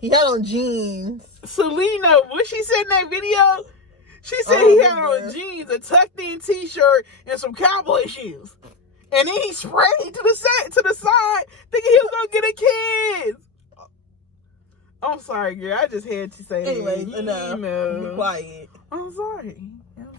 He had on jeans. Selena, what she said in that video? She said he had on jeans, a tucked in t-shirt, and some cowboy shoes. And then he sprayed to the side, thinking he was gonna get a kid. I'm sorry, girl. I just had to say anyway, that. Enough. Be quiet. I'm sorry.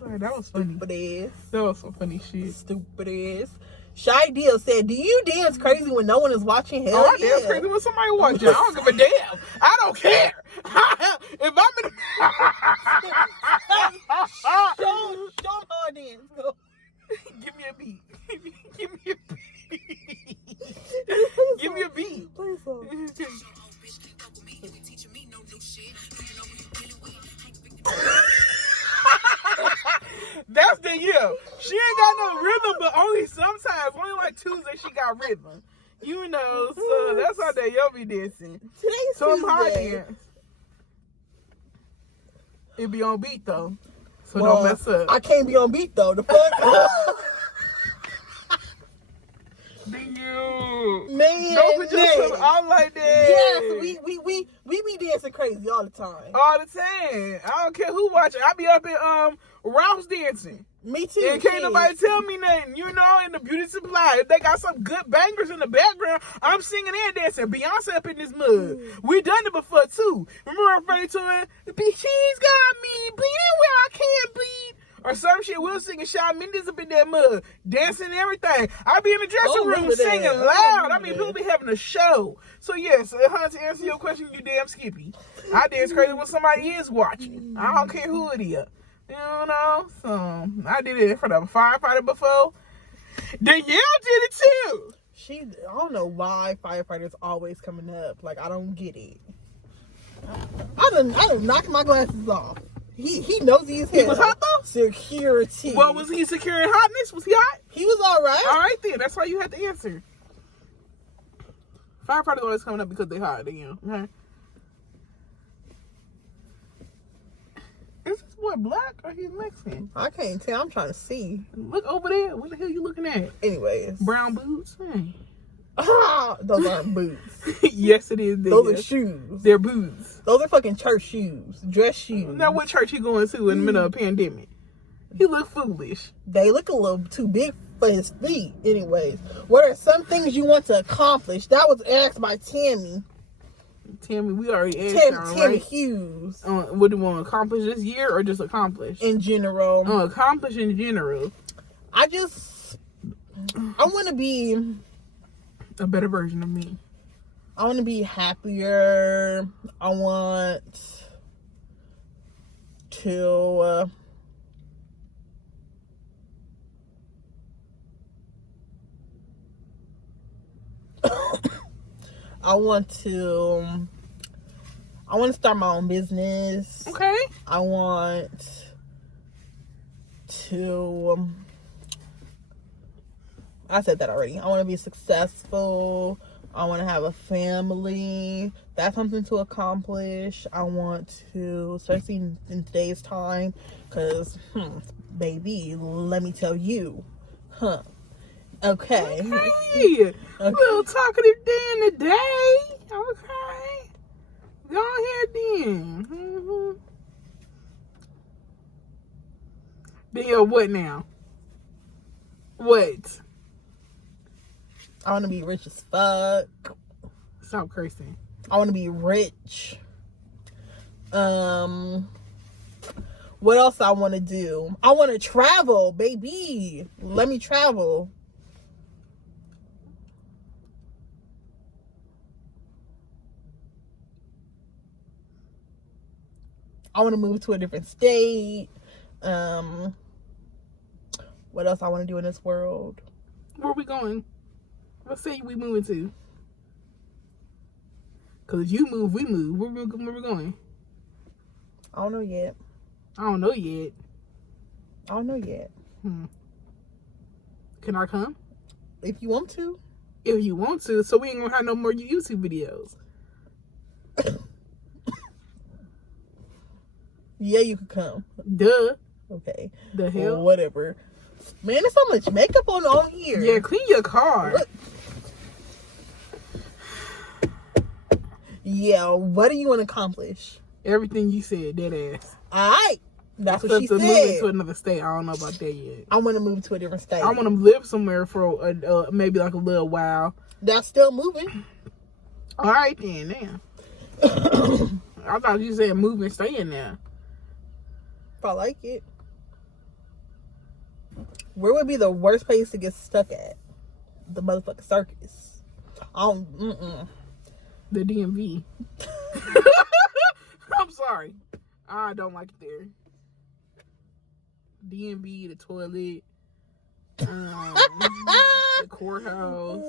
That was funny. Stupid ass. That was some funny shit. Stupid ass. Shy Deal said, do you dance crazy when no one is watching? Hell I dance crazy when somebody watching. I don't give a damn. I don't care. If I'm in Show him how I dance. Go. Give me a beat. Give me a beat. Give me a beat. Please don't. That's Danielle. She ain't got no rhythm, but only sometimes. Only like Tuesday she got rhythm. You know, so that's how Danielle be dancing. Today's so Tuesday. I'm dance. It be on beat though. So well, don't mess up. I can't be on beat though. The fuck? Man, don't put yourself out like that. Yes, we be dancing crazy all the time. All the time. I don't care who watching. I be up in Ralph's dancing. Me too. And can't nobody tell me nothing. You know, in the beauty supply, if they got some good bangers in the background, I'm singing and dancing. Beyonce up in this mud. We done it before too. Remember I'm ready to it? She's got me bleeding where I can't bleed. Or some shit, we'll sing and Shawn Mendes up in that mud, dancing and everything. I be in the dressing room singing loud. I mean, people be having a show. So yes, to answer your question, you damn skippy. I dance crazy when somebody is watching. I don't care who it is. You know, so I did it in front of a firefighter before. Danielle did it too. I don't know why firefighters always coming up. Like, I don't get it. I done knocked my glasses off. He knows he's hit. He was hot though? Security. Well, was he securing hotness? Was he hot? He was all right. All right then. That's why you had to answer. Firefighters always coming up because they hot. Damn. Okay. Is this boy black or he's Mexican? I can't tell. I'm trying to see. Look over there. What the hell you looking at? Anyways. Brown boots? Hey. Ah, those aren't boots. Yes, it is. Those are shoes. They're boots. Those are fucking church shoes. Dress shoes. Now, what church he going to in the middle of a pandemic? He look foolish. They look a little too big for his feet. Anyways, what are some things you want to accomplish? That was asked by Tammy. Tammy, we already asked her, Tammy right? Hughes. What do you want to accomplish this year or just accomplish? In general. Accomplish in general. I want to be a better version of me. I want to be happier. I want to I want to start my own business. Okay. I want to I said that already. I want to be successful. I want to have a family. That's something to accomplish. I want to, especially in today's time, because, baby, let me tell you. Okay. Okay. A little talkative Dan today. Okay. Go ahead then. Mm-hmm. Danielle, what now? What? I want to be rich as fuck. Stop cursing. I want to be rich. What else I want to do? I want to travel, baby. Let me travel. I want to move to a different state. What else I want to do in this world? Where are we going? What city we moving to? Because if you move, we move. Where we going? I don't know yet. I don't know yet. Can I come? If you want to. If you want to. So we ain't going to have no more YouTube videos. Yeah, you could come. Duh. Okay. The hell? Well, whatever. Man, there's so much makeup on here. Yeah, clean your car. Look. Yeah, what do you want to accomplish? Everything you said, dead ass. Alright. That's what she to said. Move to another state. I don't know about that yet. I want to move to a different state. I want to live somewhere for maybe like a little while. That's still moving. All right then, damn. I thought you said move and stay in there. If I like it. Where would be the worst place to get stuck at? The motherfucking circus. The DMV. I'm sorry. I don't like it there. DMV, the toilet, the courthouse,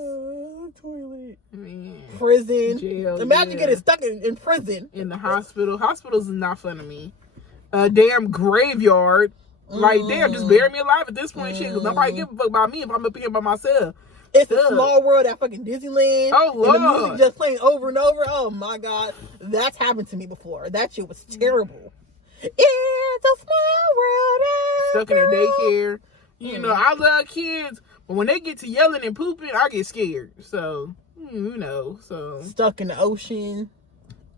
toilet, man. prison, jail. Imagine getting stuck in prison. In the hospital. Hospitals is not fun to me. Damn graveyard. Like, damn, just bury me alive at this point, shit. Because nobody give a fuck about me if I'm up here by myself. It's a small world at fucking Disneyland. Oh, Lord. And the music just playing over and over. Oh, my God. That's happened to me before. That shit was terrible. It's a small world. Stuck in a daycare. You know, I love kids. But when they get to yelling and pooping, I get scared. So, you know. So stuck in the ocean.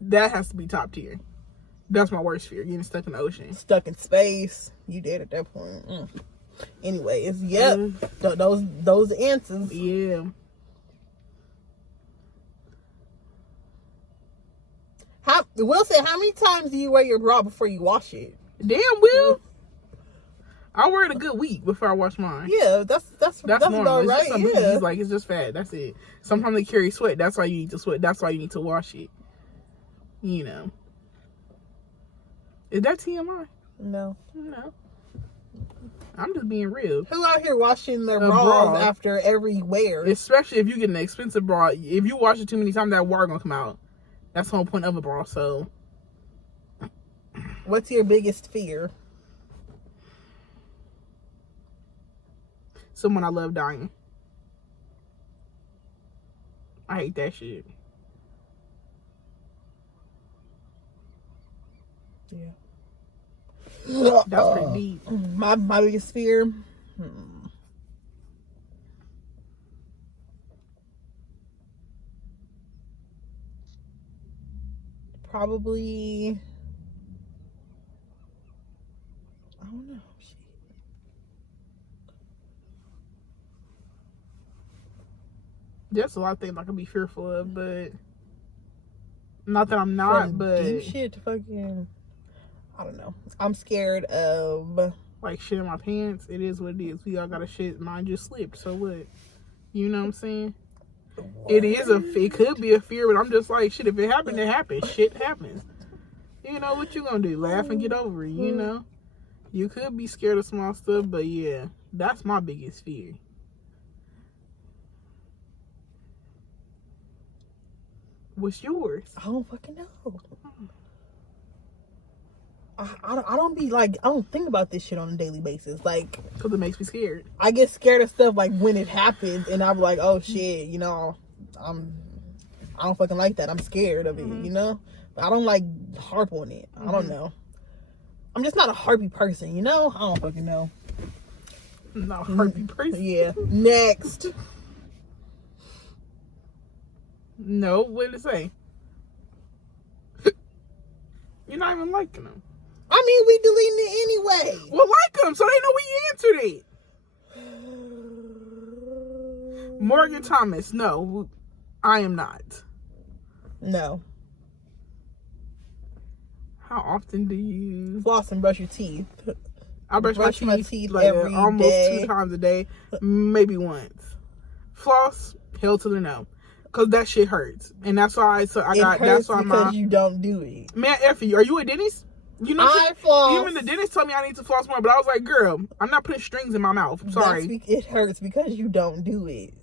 That has to be top tier. That's my worst fear. Getting stuck in the ocean. Stuck in space. You dead at that point. Anyways, yep. Those answers. Yeah. Will said, how many times do you wear your bra before you wash it? Damn, Will. I wear it a good week before I wash mine. Yeah, that's normal. about right. Yeah. It's just fat. That's it. Sometimes they carry sweat. That's why you need to sweat. That's why you need to wash it. You know. Is that TMI? No. I'm just being real. Who out here washing their bras after every wear? Especially if you get an expensive bra. If you wash it too many times, that water gonna come out. That's the whole point of a bra. So, what's your biggest fear? Someone I love dying. I hate that shit. Yeah. That's pretty deep. My biggest fear. Probably. I don't know. Shit. There's a lot of things I can be fearful of, but not that I'm not, From but deep shit to fucking. I don't know. I'm scared of. like shit in my pants. It is what it is. We all got a shit. Mine just slipped. So what? You know what I'm saying? It is it could be a fear, but I'm just like, shit, if it happened, it happened. Shit happens. You know what you gonna do? Laugh and get over it, you know? You could be scared of small stuff, but yeah, that's my biggest fear. What's yours? I don't fucking know. I don't be like, I don't think about this shit on a daily basis. Like, Because it makes me scared. I get scared of stuff like when it happens, and I'm like, oh shit, you know, I don't fucking like that. I'm scared of it, you know? But I don't like harp on it. I don't know. I'm just not a harpy person, you know? I don't fucking know. Not a harpy person. Yeah. Next. No, what did it say? You're not even liking them. I mean, we deleting it anyway. Well, like them, so they know we answered it. Morgan Thomas, no, I am not. No. How often do you Floss and brush your teeth. I brush my teeth like every almost day. 2 times a day, maybe once. Floss, hell to the no, cause that shit hurts, and that's why that's why because you don't do it. Man, F you. Are you a dentist? You know, I floss. even the dentist told me I need to floss more, but I was like, girl, I'm not putting strings in my mouth. I'm sorry. It hurts because you don't do it.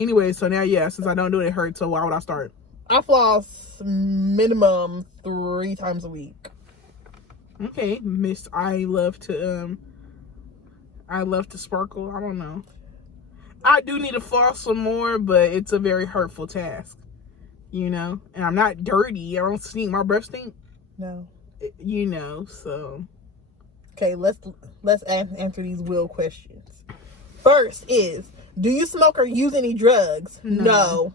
Anyway, so now, yeah, since I don't do it, it hurts. So why would I start? I floss minimum 3 times a week. Okay, Miss. I love to sparkle. I don't know. I do need to floss some more, but it's a very hurtful task. You know, and I'm not dirty. I don't stink. My breath stink. No. You know, so. Okay, let's answer these real questions. First is, do you smoke or use any drugs? No.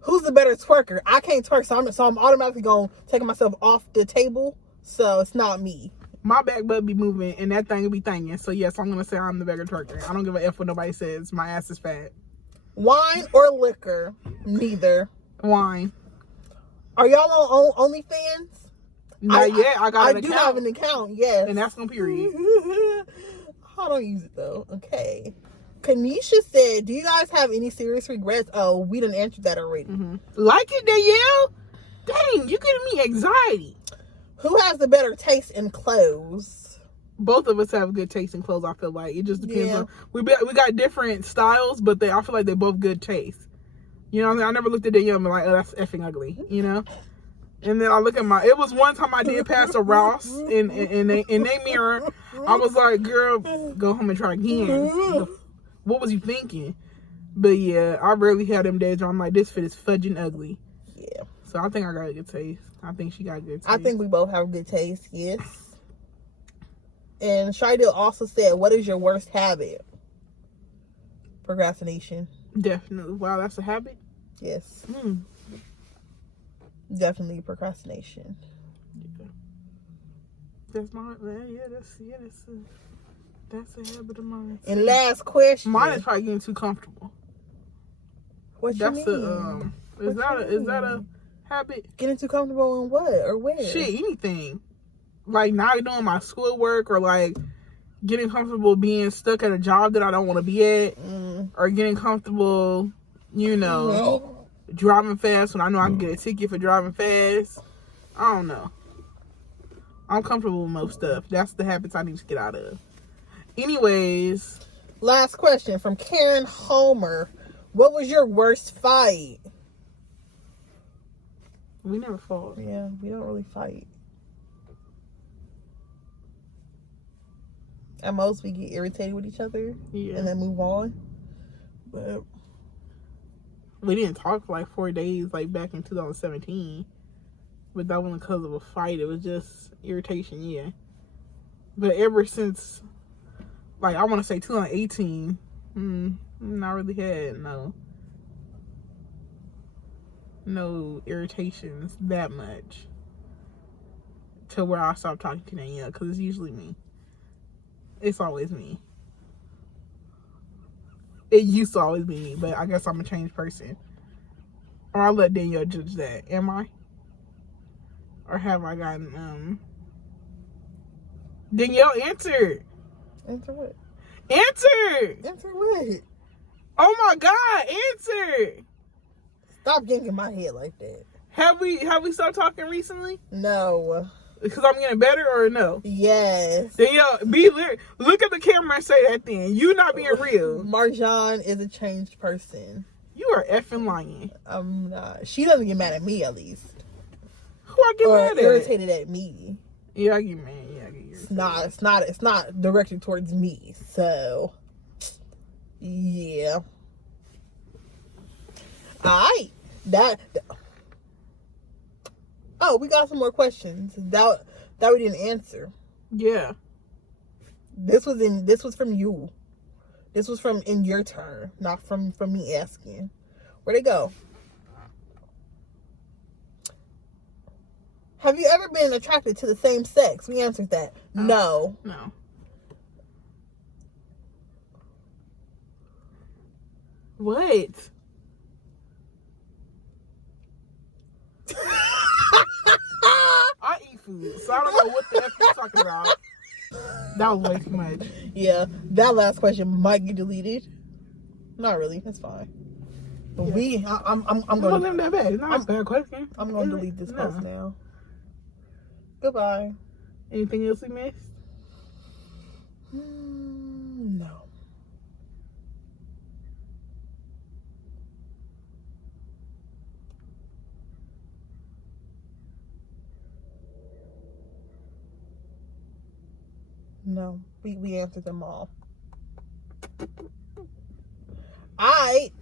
Who's the better twerker? I can't twerk, so I'm automatically going taking myself off the table. So it's not me. My back butt be moving and that thing will be thanging. So yes, I'm gonna say I'm the better twerker. I don't give a F what nobody says. My ass is fat. Wine or liquor? Neither. Wine. Are y'all on OnlyFans? Not yet. I got an account. I do have an account, yes. And that's on period. I don't use it though. Okay. Kanisha said, do you guys have any serious regrets? Oh, we done answered that already. Like it, Danielle? Dang, you giving me anxiety. Who has the better taste in clothes? Both of us have good taste in clothes, I feel like. It just depends on... We got different styles, but I feel like they're both good taste. You know what I mean? I never looked at Danielle and be like, oh, that's effing ugly. You know? And then I look at it was one time I did pass a Ross in their mirror. I was like, girl, go home and try again. What was you thinking? But yeah, I rarely have them days where I'm like, this fit is fudging ugly. Yeah. So I think I got a good taste. I think she got good taste. I think we both have good taste, yes. And Shidel also said, what is your worst habit? Procrastination. Definitely. Wow, that's a habit? Yes. Definitely procrastination. Yeah. That's my, that's a habit of mine. And last question. Mine is probably getting too comfortable. What you mean? Is that a habit? Getting too comfortable in what or where? Shit, anything. Like not doing my schoolwork, or like getting comfortable being stuck at a job that I don't want to be at, or getting comfortable, you know, driving fast when I know I can get a ticket for driving fast. I don't know. I'm comfortable with most stuff. That's the habits I need to get out of. Anyways. Last question from Karen Homer. What was your worst fight? We never fought. Yeah, we don't really fight. At most, we get irritated with each other and then move on. But We didn't talk for like 4 days, like back in 2017. But that wasn't because of a fight. It was just irritation, yeah. But ever since, like, I want to say 2018, not really had no irritations that much to where I stopped talking to Danielle, because it's usually me. It's always me. It used to always be me, but I guess I'm a changed person. Or I'll let Danielle judge that. Am I? Or have I gotten, Danielle, answer. Answer what? Answer! Answer what? Oh my God, answer! Stop getting in my head like that. Have we stopped talking recently? No. Because I'm getting better, or no? Yes. Danielle, be look at the camera and say that then. You not being real. Marjan is a changed person. You are effing lying. I'm not. She doesn't get mad at me, at least. Who I get mad at? Irritated at me. Yeah, I get mad. Yeah, I get irritated. It's not directed towards me. So, yeah. Alright. Oh, we got some more questions that we didn't answer. Yeah. This was from you. This was from in your turn, not from me asking. Where'd it go? Have you ever been attracted to the same sex? We answered that. No. No. What? I eat food, so I don't know what the F you're talking about. That was way too much. Yeah, that last question might get deleted. Not really. That's fine. But yeah. I'm going. It wasn't that bad. It's not a bad question. I'm going to delete this post now. Goodbye. Anything else we missed? No. No, we answered them all. Alright,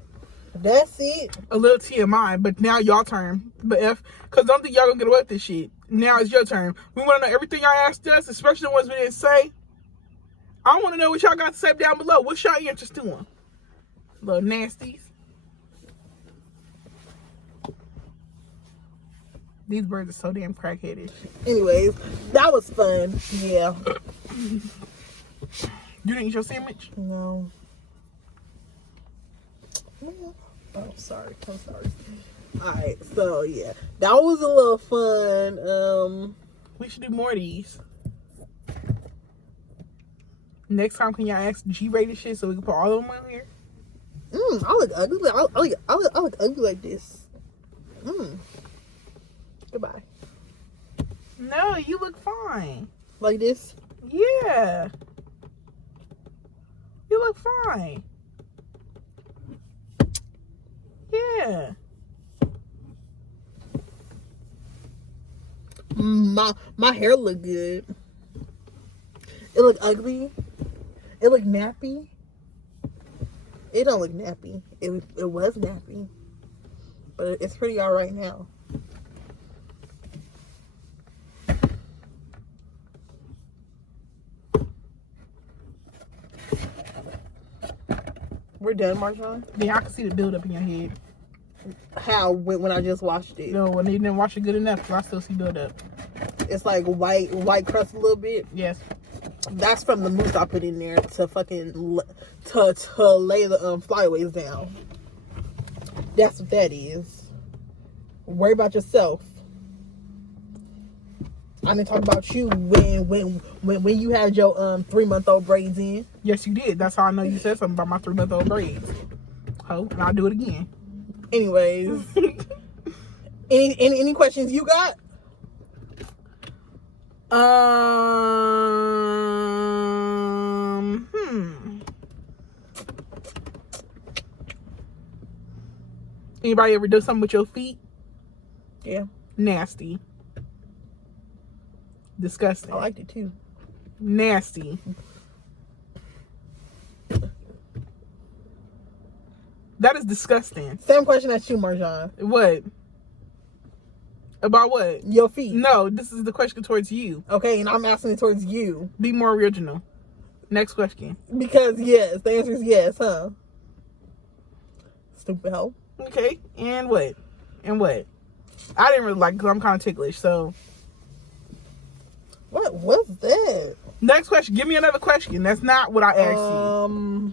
that's it. A little TMI, but now y'all turn. But because I don't think y'all gonna get away with this shit. Now it's your turn. We want to know everything y'all asked us, especially the ones we didn't say. I want to know what y'all got to say down below. What's y'all interested in? Little nasties. These birds are so damn crackheadish. Anyways, that was fun. Yeah. You didn't eat your sandwich? No. Oh, sorry. I'm sorry. Alright, so yeah. That was a little fun. We should do more of these. Next time, can y'all ask G-rated shit so we can put all of them on here? I look ugly. I look ugly like this. Goodbye. No, you look fine. Like this? Yeah. You look fine. Yeah. My hair look good. It look ugly. It look nappy. It don't look nappy. It was nappy. But it's pretty alright now. We're done, Marjan? Yeah, I can see the build-up in your head. How? When I just washed it? No, when they didn't wash it good enough, so I still see build-up. It's like white crust a little bit. Yes. That's from the mousse I put in there to fucking to lay the flyaways down. That's what that is. Worry about yourself. I didn't talk about you when you had your 3-month-old braids in. Yes, you did. That's how I know you said something about my 3-month-old braids. Oh, and I'll do it again. Anyways, any questions you got? Anybody ever do something with your feet? Yeah. Nasty. Disgusting. I liked it too. Nasty. That is disgusting. Same question as you, Marjan. What? About what? Your feet. No, this is the question towards you. Okay, and I'm asking it towards you. Be more original. Next question. Because yes, the answer is yes, huh? Stupid hoe. Okay, and what? And what? I didn't really like it because I'm kind of ticklish, so. What was that? Next question. Give me another question. That's not what I asked you.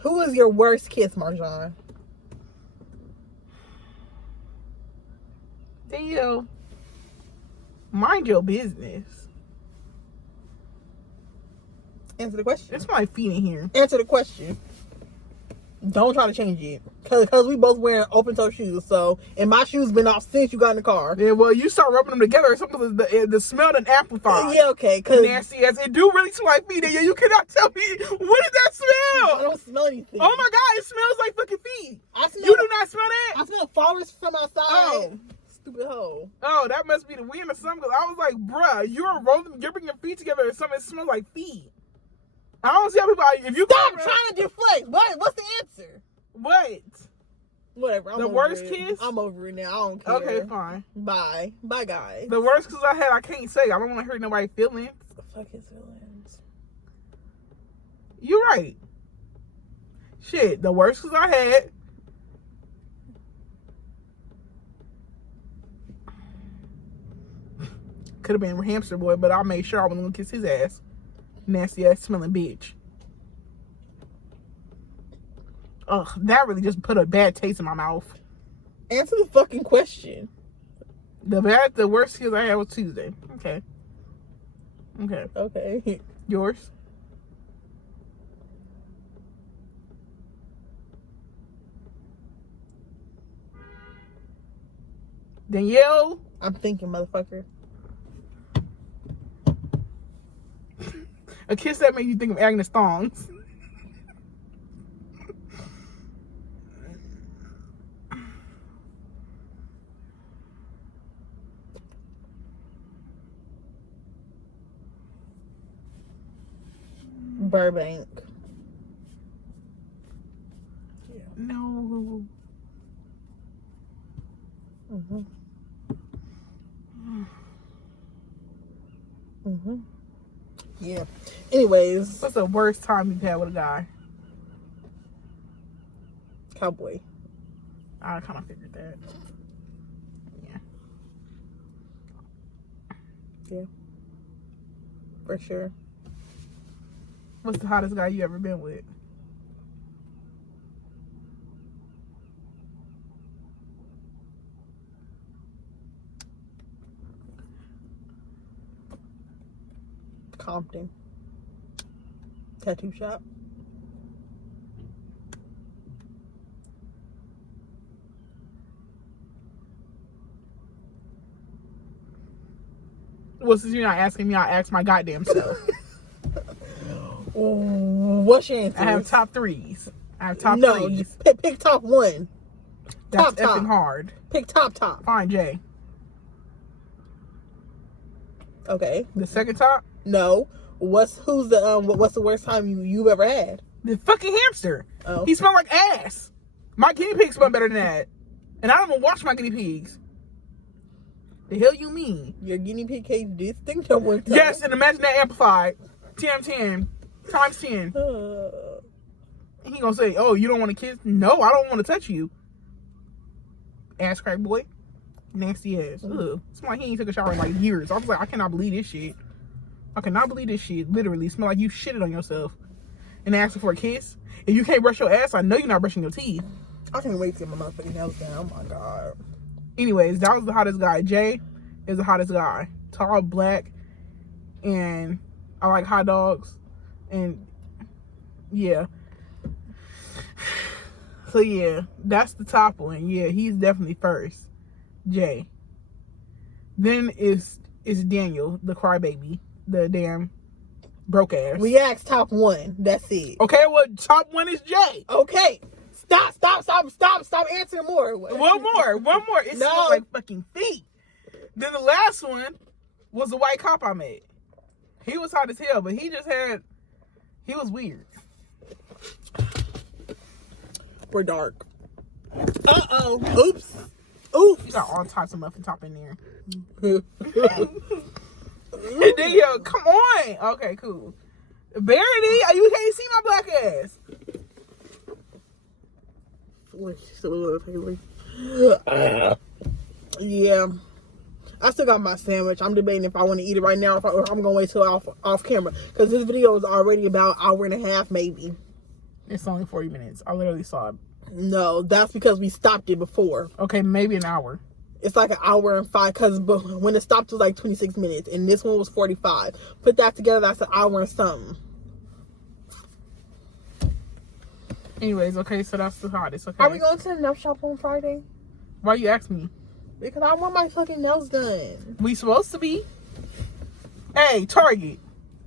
Who is your worst kiss, Marjan? Danielle, mind your business. Answer the question. It's my feet in here. Answer the question. Don't try to change it. Because we both wearing open-toe shoes. So, and my shoes been off since you got in the car. Yeah, well, you start rubbing them together. Something the smell done amplified. Yeah, okay. Cause nasty as it do really smell like feet. Yeah, you cannot tell me. What does that smell? I don't smell anything. Oh my God, it smells like fucking feet. Smell, you do not smell that? I smell flowers from outside. Oh. Stupid hoe. Oh, that must be the wind or something. Because I was like, bruh, you're bringing your feet together and something smells like feet. I don't see how people, if you stop trying to deflect. What's the answer? What? Whatever. The worst kiss? I'm over it now. I don't care. Okay, fine. Bye. Bye, guys. The worst kiss I had, I can't say. I don't want to hurt nobody's feelings. Fuck his feelings. You're right. Shit, the worst kiss I had. Could have been Hamster Boy, but I made sure I wasn't going to kiss his ass. Nasty ass smelling bitch. Ugh, that really just put a bad taste in my mouth. Answer the fucking question. The worst kiss I had was Tuesday. Okay. Okay. Yours? Danielle? I'm thinking, motherfucker. A kiss that made you think of Agnes thongs. Burbank. Yeah. No. Yeah. Anyways. What's the worst time you've had with a guy? Cowboy. I kind of figured that. Yeah. For sure. What's the hottest guy you ever been with? Compton. Tattoo shop. Well, since you're not asking me, I'll ask my goddamn self. What's your answer? I have top threes. I have top no, threes. Pick top one. That's top. effing hard. Pick top. Fine, Jay. Okay. The second top? No. What's the worst time you've ever had? The fucking hamster. Oh. He smelled like ass. My guinea pigs smell better than that. And I don't even wash my guinea pigs. The hell you mean? Your guinea pig case did stink that one time. Yes, and imagine that amplified. 10 times 10. He gonna say, oh, you don't want to kiss? No, I don't want to touch you. Ass crack boy. Nasty ass. Ugh. Smell like he ain't took a shower in like years. I was like, I cannot believe this shit. I cannot believe this shit. Literally, smell like you shitted on yourself. And asking for a kiss. If you can't brush your ass, I know you're not brushing your teeth. I can't wait to get my motherfucking nails done. Oh my god. Anyways, that was the hottest guy. Jay is the hottest guy. Tall, black, and I like hot dogs. And yeah. So yeah, that's the top one. Yeah, he's definitely first. Jay. Then is Daniel, the crybaby, the damn broke ass. We asked top one. That's it. Okay, well, top one is Jay. Okay. Stop answering more. One more. It smells like fucking feet. Then the last one was the white cop I met. He was hot as hell, but he was weird. We're dark. Oops. Oops. You got all types of muffin top in there. Danielle, come on. Okay, cool. Verity, you can't see my black ass. Yeah. I still got my sandwich. I'm debating if I want to eat it right now or I'm going to wait till off camera. Because this video is already about an hour and a half, maybe. It's only 40 minutes. I literally saw it. No, that's because we stopped it before. Okay, maybe an hour. It's like an hour and 5 because when it stopped it was like 26 minutes. And this one was 45. Put that together, that's an hour and something. Anyways, okay, so that's the hottest. Okay. Are we going to the nail shop on Friday? Why you ask me? Because I want my fucking nails done. We supposed to be. Hey, Target.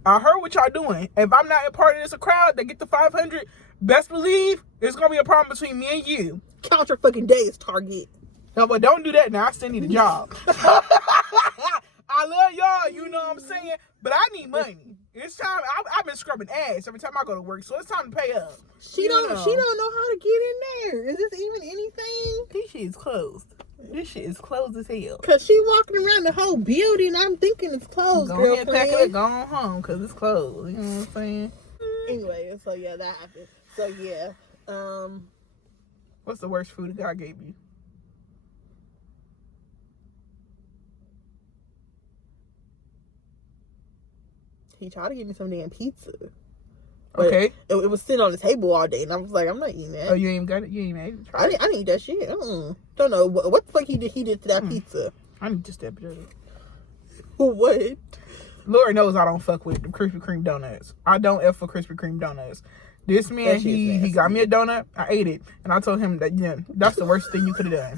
I heard what y'all doing. If I'm not a part of this crowd that get the 500, best believe it's gonna be a problem between me and you. Count your fucking days, Target. No, but don't do that now. I still need a job. I love y'all, you know what I'm saying? But I need money. It's time. I've been scrubbing ass every time I go to work, so it's time to pay up. She don't know how to get in there. Is this even anything? This shit is closed. This shit is closed as hell. Cause she walking around the whole building. I'm thinking it's closed, Go girlfriend. ahead, pack it up, go on home, cause it's closed. You know what I'm saying? Anyway, so yeah, that happened. So yeah, What's the worst food God gave you? he tried to give me some damn pizza. But Okay. it was sitting on the table all day, and I was like, I'm not eating that. Oh, you ain't got it? You ain't made it? I didn't eat that shit. Don't know what the fuck he did to that pizza. I need to step it up. What? Lord knows I don't fuck with the Krispy Kreme donuts. I don't F for Krispy Kreme donuts. This man, he got me a donut. I ate it, and I told him that that's the worst thing you could have done.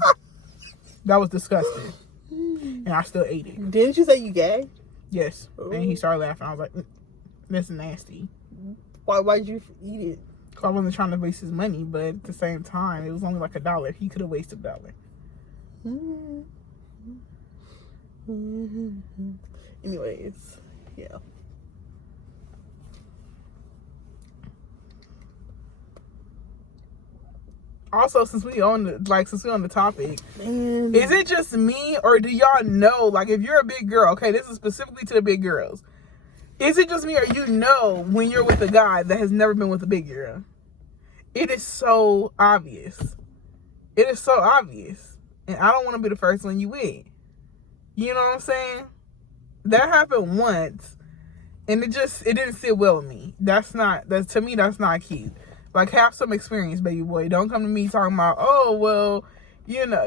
That was disgusting, and I still ate it. Didn't you say you gay? Yes, and he started laughing. I was like, "That's nasty." Why'd you eat it? Cause I wasn't trying to waste his money, but at the same time, it was only like $1. He could have wasted $1. Anyways, yeah. Also, since we on the topic, Man. is it just me or do y'all know? Like, if you're a big girl, okay, this is specifically to the big girls. Is it just me or you know when you're with a guy that has never been with a big girl? It is so obvious. It is so obvious, and I don't want to be the first one you with. You know what I'm saying? That happened once, and it didn't sit well with me. To me, that's not cute. Like, have some experience, baby boy. Don't come to me talking about, oh, well,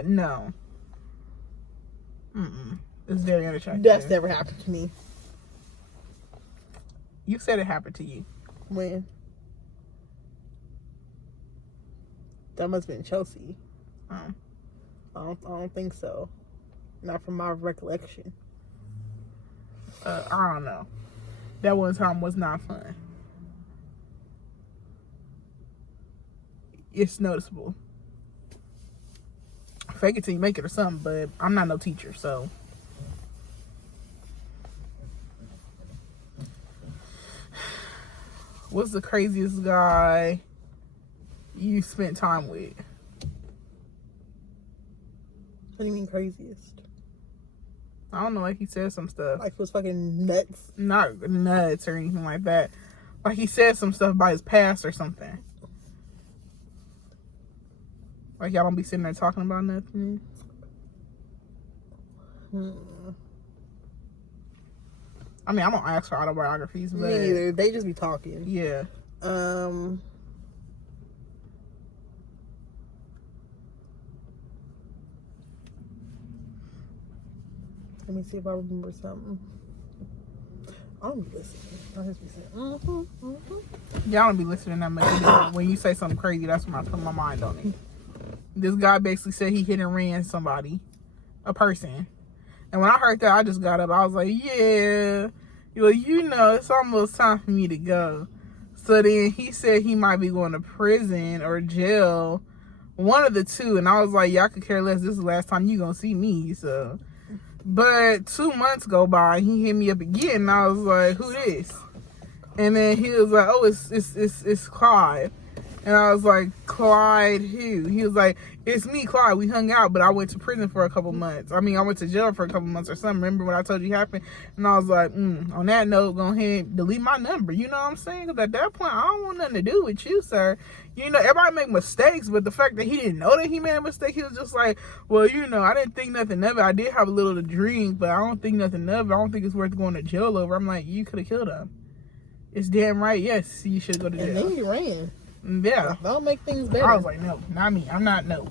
no. It's very unattractive. That's never happened to me. You said it happened to you. When? That must have been Chelsea. Oh. I don't think so. Not from my recollection. I don't know. That one time was not fun. It's noticeable. Fake it till you make it or something, but I'm not no teacher, so. What's the craziest guy you spent time with? What do you mean craziest? I don't know, like he said some stuff. Like he was fucking nuts? Not nuts or anything like that. Like he said some stuff about his past or something. Like y'all don't be sitting there talking about nothing. I mean, I don't ask for autobiographies, but Me neither. They just be talking. Yeah. Let me see if I remember something. I don't be listening. I just be saying, Y'all don't be listening that much. When you say something crazy, that's when I put my mind on it. This guy basically said he hit and ran somebody, a person. And when I heard that, I just got up. I was like, yeah, it's almost time for me to go. So then he said he might be going to prison or jail, one of the two. And I was like, y'all could care less. This is the last time you going to see me. So But 2 months go by, he hit me up again, and I was like, "Who this?" And then he was like, "Oh, it's Clyde." And I was like, "Clyde who?" He was like, "It's me, Clyde. We hung out, but I went to prison for a couple months. I mean, I went to jail for a couple months or something. Remember when I told you happened?" And I was like, on that note, go ahead and delete my number. You know what I'm saying? Because at that point, I don't want nothing to do with you, sir. You know, everybody make mistakes, but the fact that he didn't know that he made a mistake, he was just like, "Well, you know, I didn't think nothing of it. I did have a little to drink, but I don't think nothing of it. I don't think it's worth going to jail over." I'm like, "You could have killed him. It's damn right. Yes, you should go to jail." And then he ran. Yeah. That'll make things better. I was like, "No, not me. I'm not no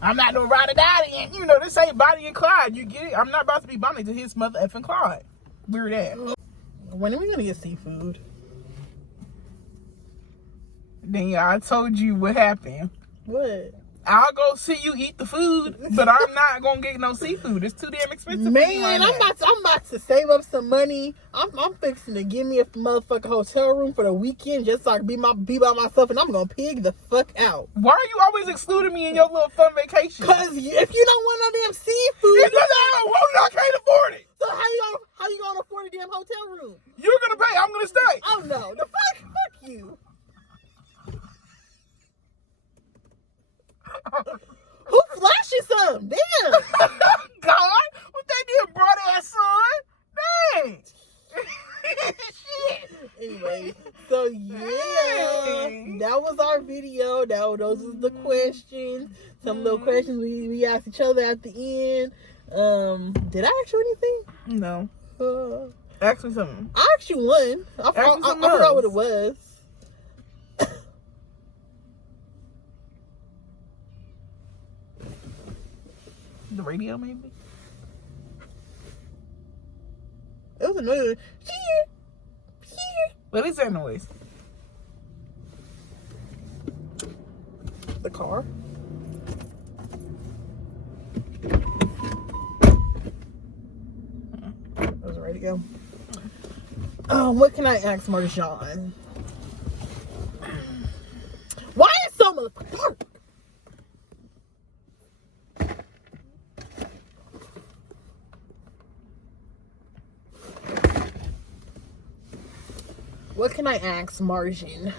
ride or die again. You know, this ain't Bonnie and Clyde. You get it? I'm not about to be Bonnie to his mother effing Clyde. Weird ass." When are we gonna get seafood? Then yeah, I told you what happened. What? I'll go see you eat the food, but I'm not gonna get no seafood. It's too damn expensive. Man, I'm about to save up some money. I'm fixing to give me a motherfucking hotel room for the weekend just so I can be by myself, and I'm gonna pig the fuck out. Why are you always excluding me in your little fun vacation? Cause if you don't want no damn seafood, it's because I don't want it. I can't afford it. So how you gonna afford a damn hotel room? You're gonna pay. I'm gonna stay. Oh no, the fuck you. Who flashes some? Damn. God, what they did, broad ass son? Dang. Shit. Anyway, so yeah, that was our video. Those was the questions. Some little questions we asked each other at the end. Did I ask you anything? No. Ask me something. I asked you one. I forgot what it was. The radio, maybe? It was a noise. What is that noise? The car. That was a radio. What can I ask Marjan? Why is so much? What can I ask Marjan?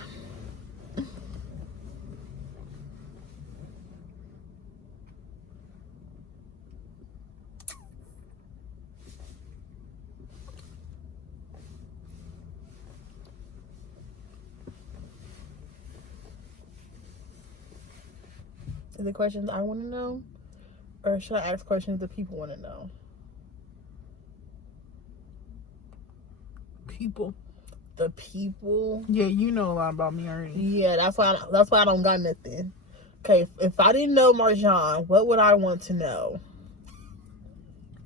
Is it questions I want to know? Or should I ask questions that people want to know? People. The people? Yeah, you know a lot about me already. Yeah, that's why I don't got nothing. Okay, if I didn't know Marjan, what would I want to know?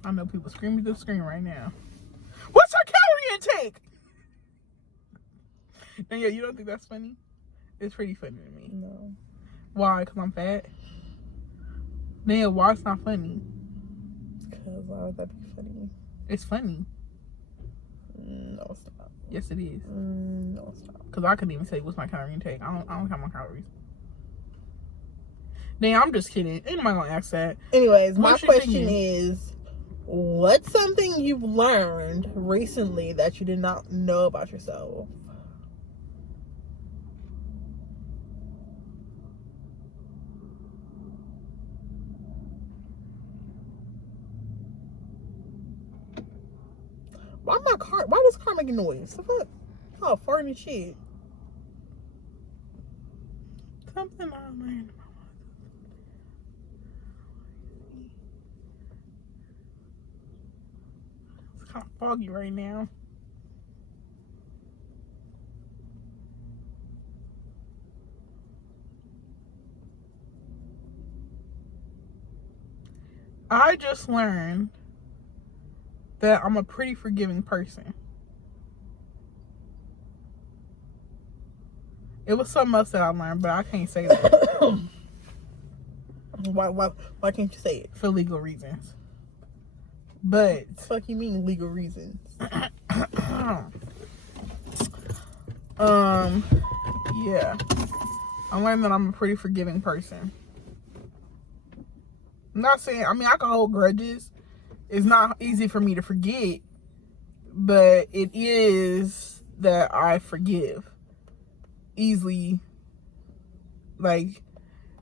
I know people screaming through the screen right now. What's your calorie intake? And yeah, you don't think that's funny? It's pretty funny to me. No. Why? Because I'm fat? Then why it's not funny? Because why would that be funny? It's funny. No, it's not. Yes, it is. No, it's not. Because I couldn't even say what's my calorie intake. I don't count my calories. Then I'm just kidding. Ain't nobody gonna ask that. Anyways, my question is, what's something you've learned recently that you did not know about yourself? Why does car making noise? The fuck? Oh, farting and shit. Something I learned. It's kind of foggy right now. I just learned that I'm a pretty forgiving person. It was something else that I learned, but I can't say that. Why can't you say it? For legal reasons. But What the fuck you mean legal reasons? Yeah. I learned that I'm a pretty forgiving person. I'm not saying, I mean, I can hold grudges It's not easy for me to forget, but it is that I forgive easily. Like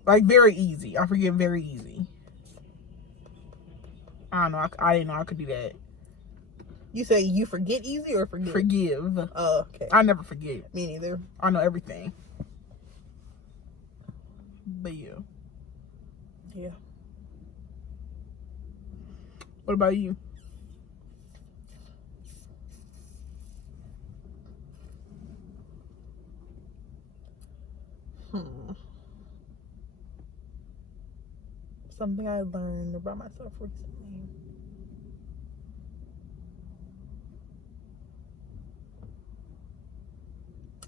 very easy. I forgive very easy. I don't know. I didn't know I could do that. You say you forget easy or forgive? Forgive. Oh, okay. I never forget. Me neither. I know everything. But yeah. Yeah. What about you? Something I learned about myself recently.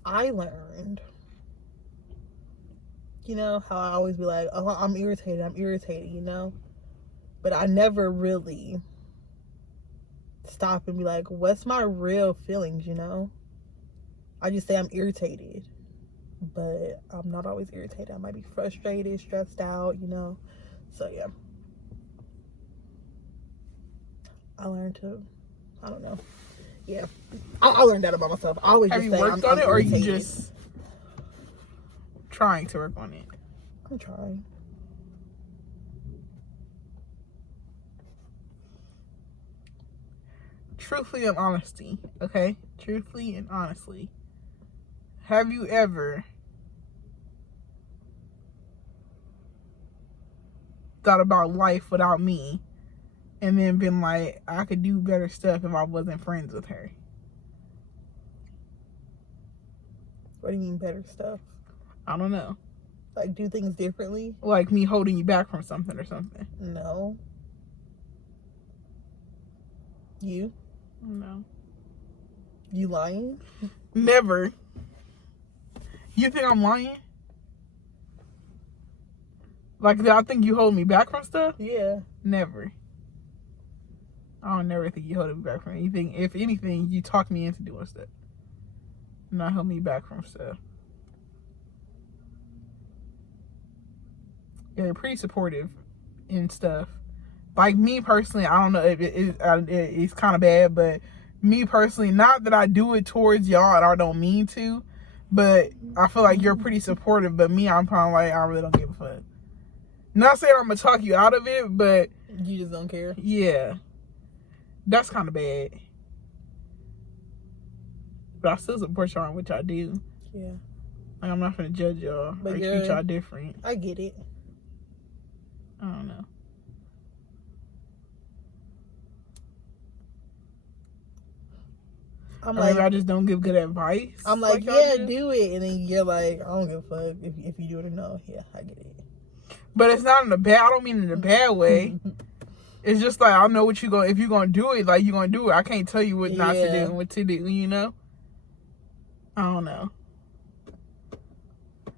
I learned, you know, how I always be like, oh, I'm irritated, you know? But I never really stop and be like, what's my real feelings, you know? I just say I'm irritated. But I'm not always irritated. I might be frustrated, stressed out, you know? So, yeah. I learned to, I don't know. Yeah. I learned that about myself. I always Have just you say worked I'm on it, or are you irritated. just trying to work on it? I'm trying. Truthfully and honesty, okay? Truthfully and honestly. Have you ever thought about life without me and then been like, I could do better stuff if I wasn't friends with her? What do you mean better stuff? I don't know. Like do things differently? Like me holding you back from something or something. No. You? No. You lying? Never. You think I'm lying? Like, I think you hold me back from stuff? Yeah. Never. I don't never think you hold me back from anything. If anything, you talk me into doing stuff. Not hold me back from stuff. You're pretty supportive in stuff. Like me personally, I don't know if it's kind of bad, but me personally, not that I do it towards y'all and I don't mean to, but I feel like you're pretty supportive. But me, I'm kind of like, I really don't give a fuck. Not saying I'm gonna talk you out of it, but you just don't care. Yeah, that's kind of bad. But I still support y'all in what y'all do. Yeah. Like, I'm not gonna judge y'all or treat y'all different. I get it. I don't know. Maybe I just don't give good advice. I'm like yeah, do it. And then you're like, I don't give a fuck if you do it or no. Yeah, I get it. But it's not in a bad, I don't mean in a bad way. It's just like, I know what you if you're going to do it, like, you're going to do it. I can't tell you what not to do and what to do, you know? I don't know.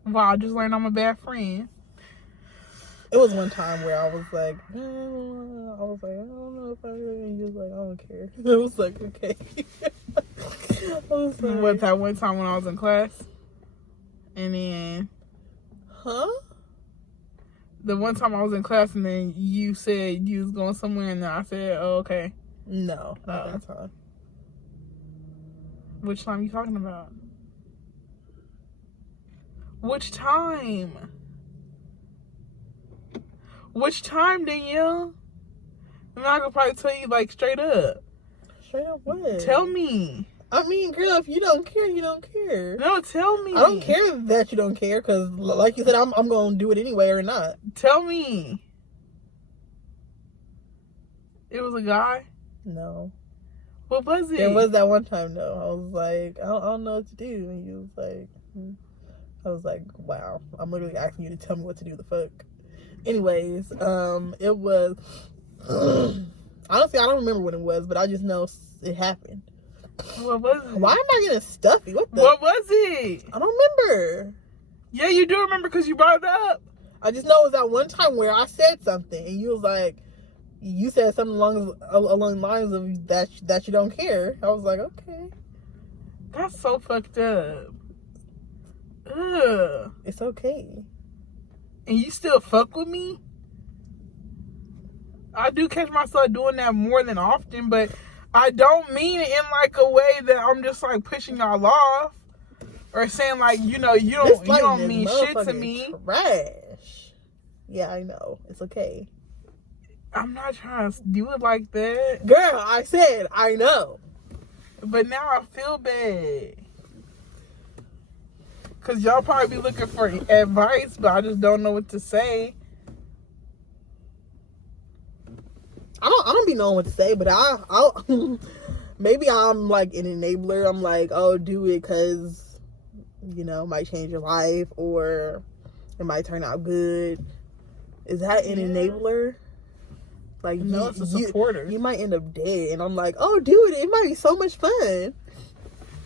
Wow, I just learned I'm a bad friend. It was one time where I was like, I don't know if I really, and you was like, I don't care. I was like, okay. I was like, what, that one time when I was in class? And then... Huh? The one time I was in class and then you said you was going somewhere and then I said, oh, okay. No, not that time. Which time are you talking about? Which time? Which time, Danielle? I mean, I could probably tell you, like, straight up. Straight up what? Tell me. I mean, girl, if you don't care, you don't care. No, tell me. I don't care that you don't care, because, like you said, I'm going to do it anyway or not. Tell me. It was a guy? No. What was it? There was that one time, though. I was like, I don't know what to do. And you was like, I was like, wow. I'm literally asking you to tell me what to do, the fuck. Anyways, it was, honestly, I don't remember what it was, but I just know it happened. What was it? Why am I getting stuffy? What was it? I don't remember. Yeah, you do remember because you brought it up. I just know it was that one time where I said something and you was like, you said something along the lines of that you don't care. I was like, okay. That's so fucked up. Ugh. It's okay. And you still fuck with me? I do catch myself doing that more than often, but I don't mean it in like a way that I'm just like pushing y'all off or saying like, you don't mean shit to me. Trash. Yeah, I know. It's okay. I'm not trying to do it like that. Girl, I said I know. But now I feel bad. Cause y'all probably be looking for advice, but I just don't know what to say. I don't be knowing what to say, but I'll maybe I'm like an enabler. I'm like, oh, do it because, it might change your life or it might turn out good. Is that an enabler? Like, no, it's a supporter. You might end up dead, and I'm like, oh, do it. It might be so much fun.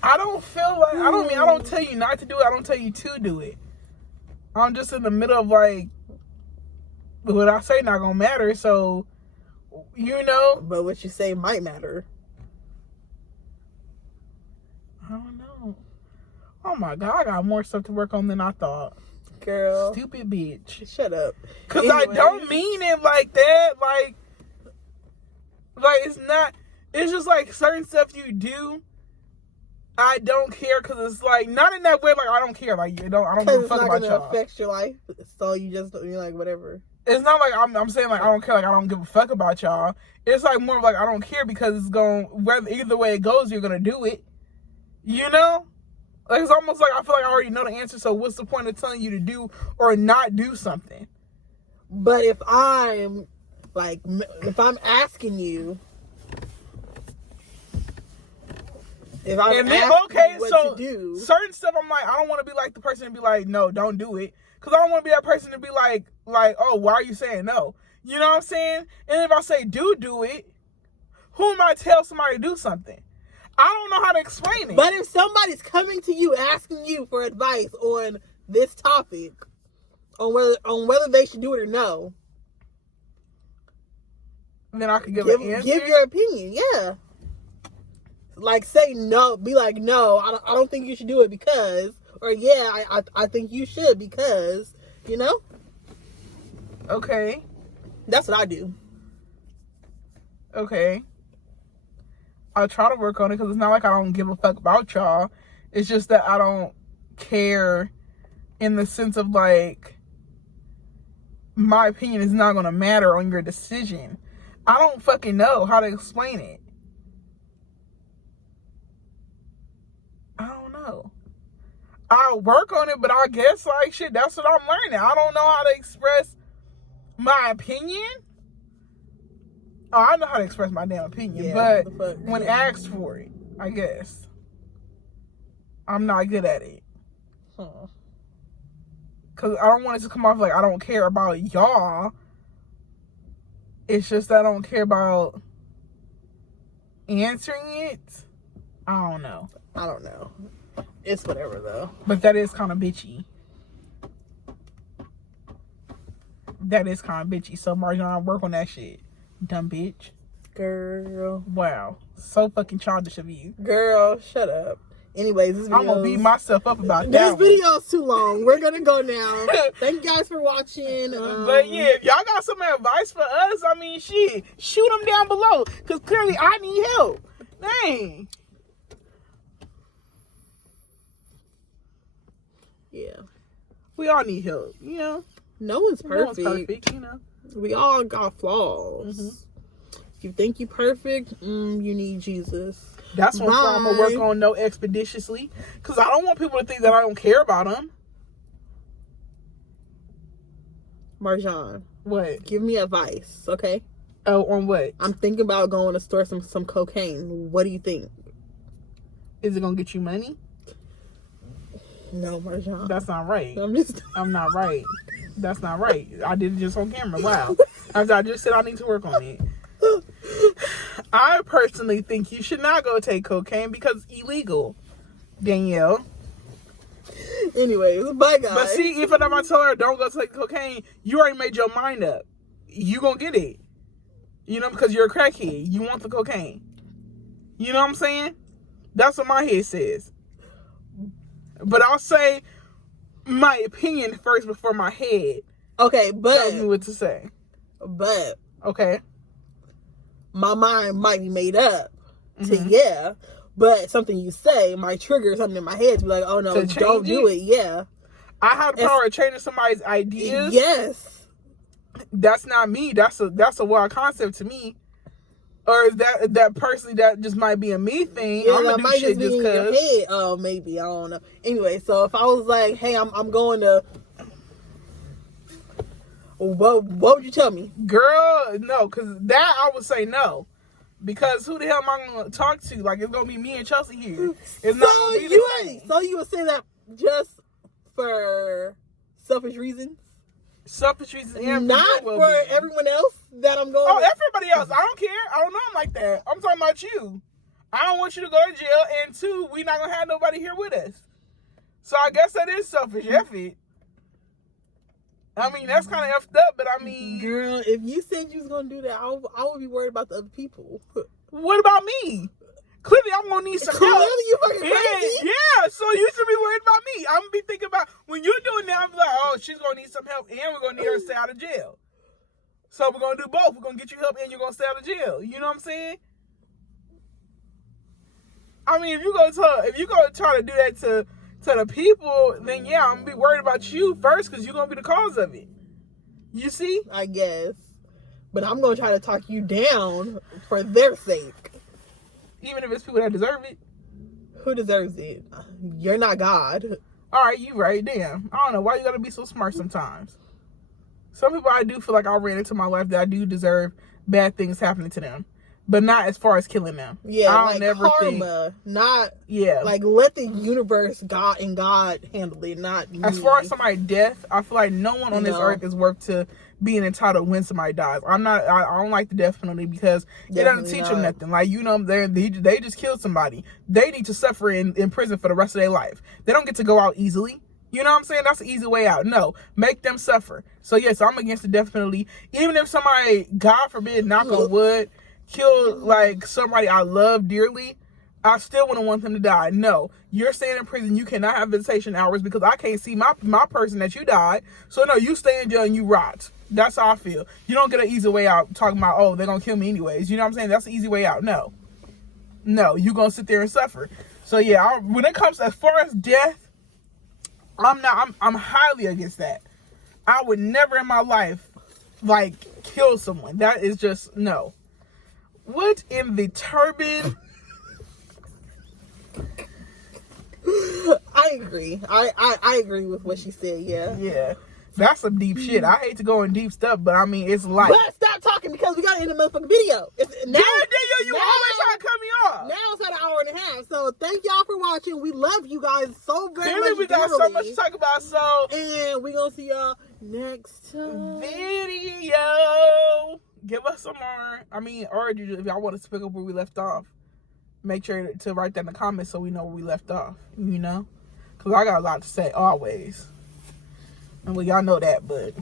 I don't feel like, I don't tell you not to do it. I don't tell you to do it. I'm just in the middle of like, what I say not gonna matter, so, But what you say might matter. I don't know. Oh my God, I got more stuff to work on than I thought. Girl. Stupid bitch. Shut up. Cause anyway. I don't mean it like that. Like it's not, it's just like certain stuff you do, I don't care, cause it's like, not in that way, like I don't care, like I don't give a fuck about y'all. It's not gonna affect your life, so you're like, whatever. It's not like I'm saying like I don't care, like I don't give a fuck about y'all. It's like more of like I don't care because it's whether either way it goes, you're gonna do it. Like it's almost like I feel like I already know the answer, so what's the point of telling you to do or not do something? But if I'm asking you, to do certain stuff, I'm like, I don't want to be like the person to be like, no, don't do it, because I don't want to be that person to be like, oh, why are you saying no? You know what I'm saying? And if I say do it, who am I to tell somebody to do something? I don't know how to explain it. But if somebody's coming to you asking you for advice on this topic, on whether they should do it or no, then I could give an answer. Give your opinion, yeah. Like say no, be like, no, I don't think you should do it because, or yeah, I think you should because, Okay. That's what I do. Okay. I'll try to work on it because it's not like I don't give a fuck about y'all. It's just that I don't care in the sense of like, my opinion is not going to matter on your decision. I don't fucking know how to explain it. I don't know. I'll work on it, but I guess like shit, that's what I'm learning. I don't know how to express my opinion. Oh, I know how to express my damn opinion, but when asked for it, I guess I'm not good at it. Cause I don't want it to come off like I don't care about y'all. It's just that I don't care about answering it. I don't know. It's whatever though. But that is kind of bitchy. So Marjan, work on that shit. Dumb bitch. Girl. Wow. So fucking childish of you. Girl, shut up. Anyways, this video, I'm gonna beat myself up about that. This video's too long. We're gonna go now. Thank you guys for watching. But yeah, if y'all got some advice for us, I mean, shit, shoot them down below. Because clearly I need help. Dang. Yeah. We all need help, No one's perfect. No one's perfect, We all got flaws. If you think you perfect, you need Jesus. That's what I'm going to work on expeditiously. Because I don't want people to think that I don't care about them. Marjan. What? Give me advice, okay? Oh, on what? I'm thinking about going to store some cocaine. What do you think? Is it going to get you money? No, Marjan. That's not right. I'm not right. That's not right. I did it just on camera. Wow. After I just said I need to work on it. I personally think you should not go take cocaine because it's illegal, Danielle. Anyways, bye guys. But see, if I tell her don't go take cocaine, you already made your mind up. You gonna get it. Because you're a crackhead. You want the cocaine. You know what I'm saying? That's what my head says. But I'll say my opinion first before my head. Okay, but tells me what to say. But okay. my mind might be made up to yeah, but something you say might trigger something in my head to be like, oh no, don't do it. Yeah. I have the power of changing somebody's ideas. Yes. That's not me. That's a wild concept to me. Or is that personally that just might be a me thing? Yeah, I'm that gonna do might shit just be in your head. Oh, maybe, I don't know. Anyway, so if I was like, hey, I'm going to, what would you tell me? Girl, no, because that I would say no. Because who the hell am I gonna talk to? Like, it's gonna be me and Chelsea here. It's not gonna be the same. So you would say that just for selfish reasons? Selfish reasons and not for everyone else that I'm going. Oh, everybody else. I don't care. I don't know them like that. I'm talking about you. I don't want you to go to jail, and two, we not gonna have nobody here with us. So I guess that is selfish effort. I mean, that's kind of effed up, but I mean, girl, if you said you was gonna do that, I would be worried about the other people. What about me? Clearly, I'm gonna need some help. You fucking crazy. Yeah, so you should be worried about me. I'm gonna be thinking about when you're doing that. I'm like, oh, she's gonna need some help, and we're gonna need her to stay out of jail. So we're gonna do both. We're gonna get you help, and you're gonna stay out of jail. You know what I'm saying? I mean, if you're gonna try to do that to the people, then yeah, I'm gonna be worried about you first because you're gonna be the cause of it. You see? I guess, but I'm gonna try to talk you down for their sake. Even if it's people that deserve it. Who deserves it? You're not God. All right, you right. Damn. I don't know. Why you gotta be so smart sometimes? Some people I do feel like I ran into my life that I do deserve bad things happening to them. But not as far as killing them. Yeah, I don't like never karma. think, not, yeah. Like, let the universe, God handle it, not me. As far as somebody's death, I feel like no one on this earth is worth to being entitled when somebody dies. I don't like the death penalty because it doesn't teach them nothing. Like, you know, they just killed somebody. They need to suffer in prison for the rest of their life. They don't get to go out easily. You know what I'm saying? That's an easy way out. No, make them suffer. So yes, I'm against the death penalty. Even if somebody, God forbid, knock on wood, kill like somebody I love dearly, I still wouldn't want them to die. No, you're staying in prison. You cannot have visitation hours because I can't see my person that you died. So no, you stay in jail and you rot. That's how I feel. You don't get an easy way out talking about, oh, they're gonna kill me anyways. You know what I'm saying? That's the easy way out. No, you're gonna sit there and suffer. So yeah, when it comes as far as death, I'm highly against that. I would never in my life like kill someone. That is just no. What in the turban? I agree. I agree with what she said. Yeah. Yeah. That's some deep shit. I hate to go in deep stuff, but I mean, it's life. But stop talking because we got to end the motherfucking video. You always trying to cut me off. Now it's at an hour and a half. So thank y'all for watching. We love you guys so very much. Clearly we got so much to talk about. So, and we're going to see y'all next video. Give us some more. I mean, or if y'all want us to pick up where we left off, make sure to write that in the comments so we know where we left off. You know? Because I got a lot to say always. And well, y'all know that, but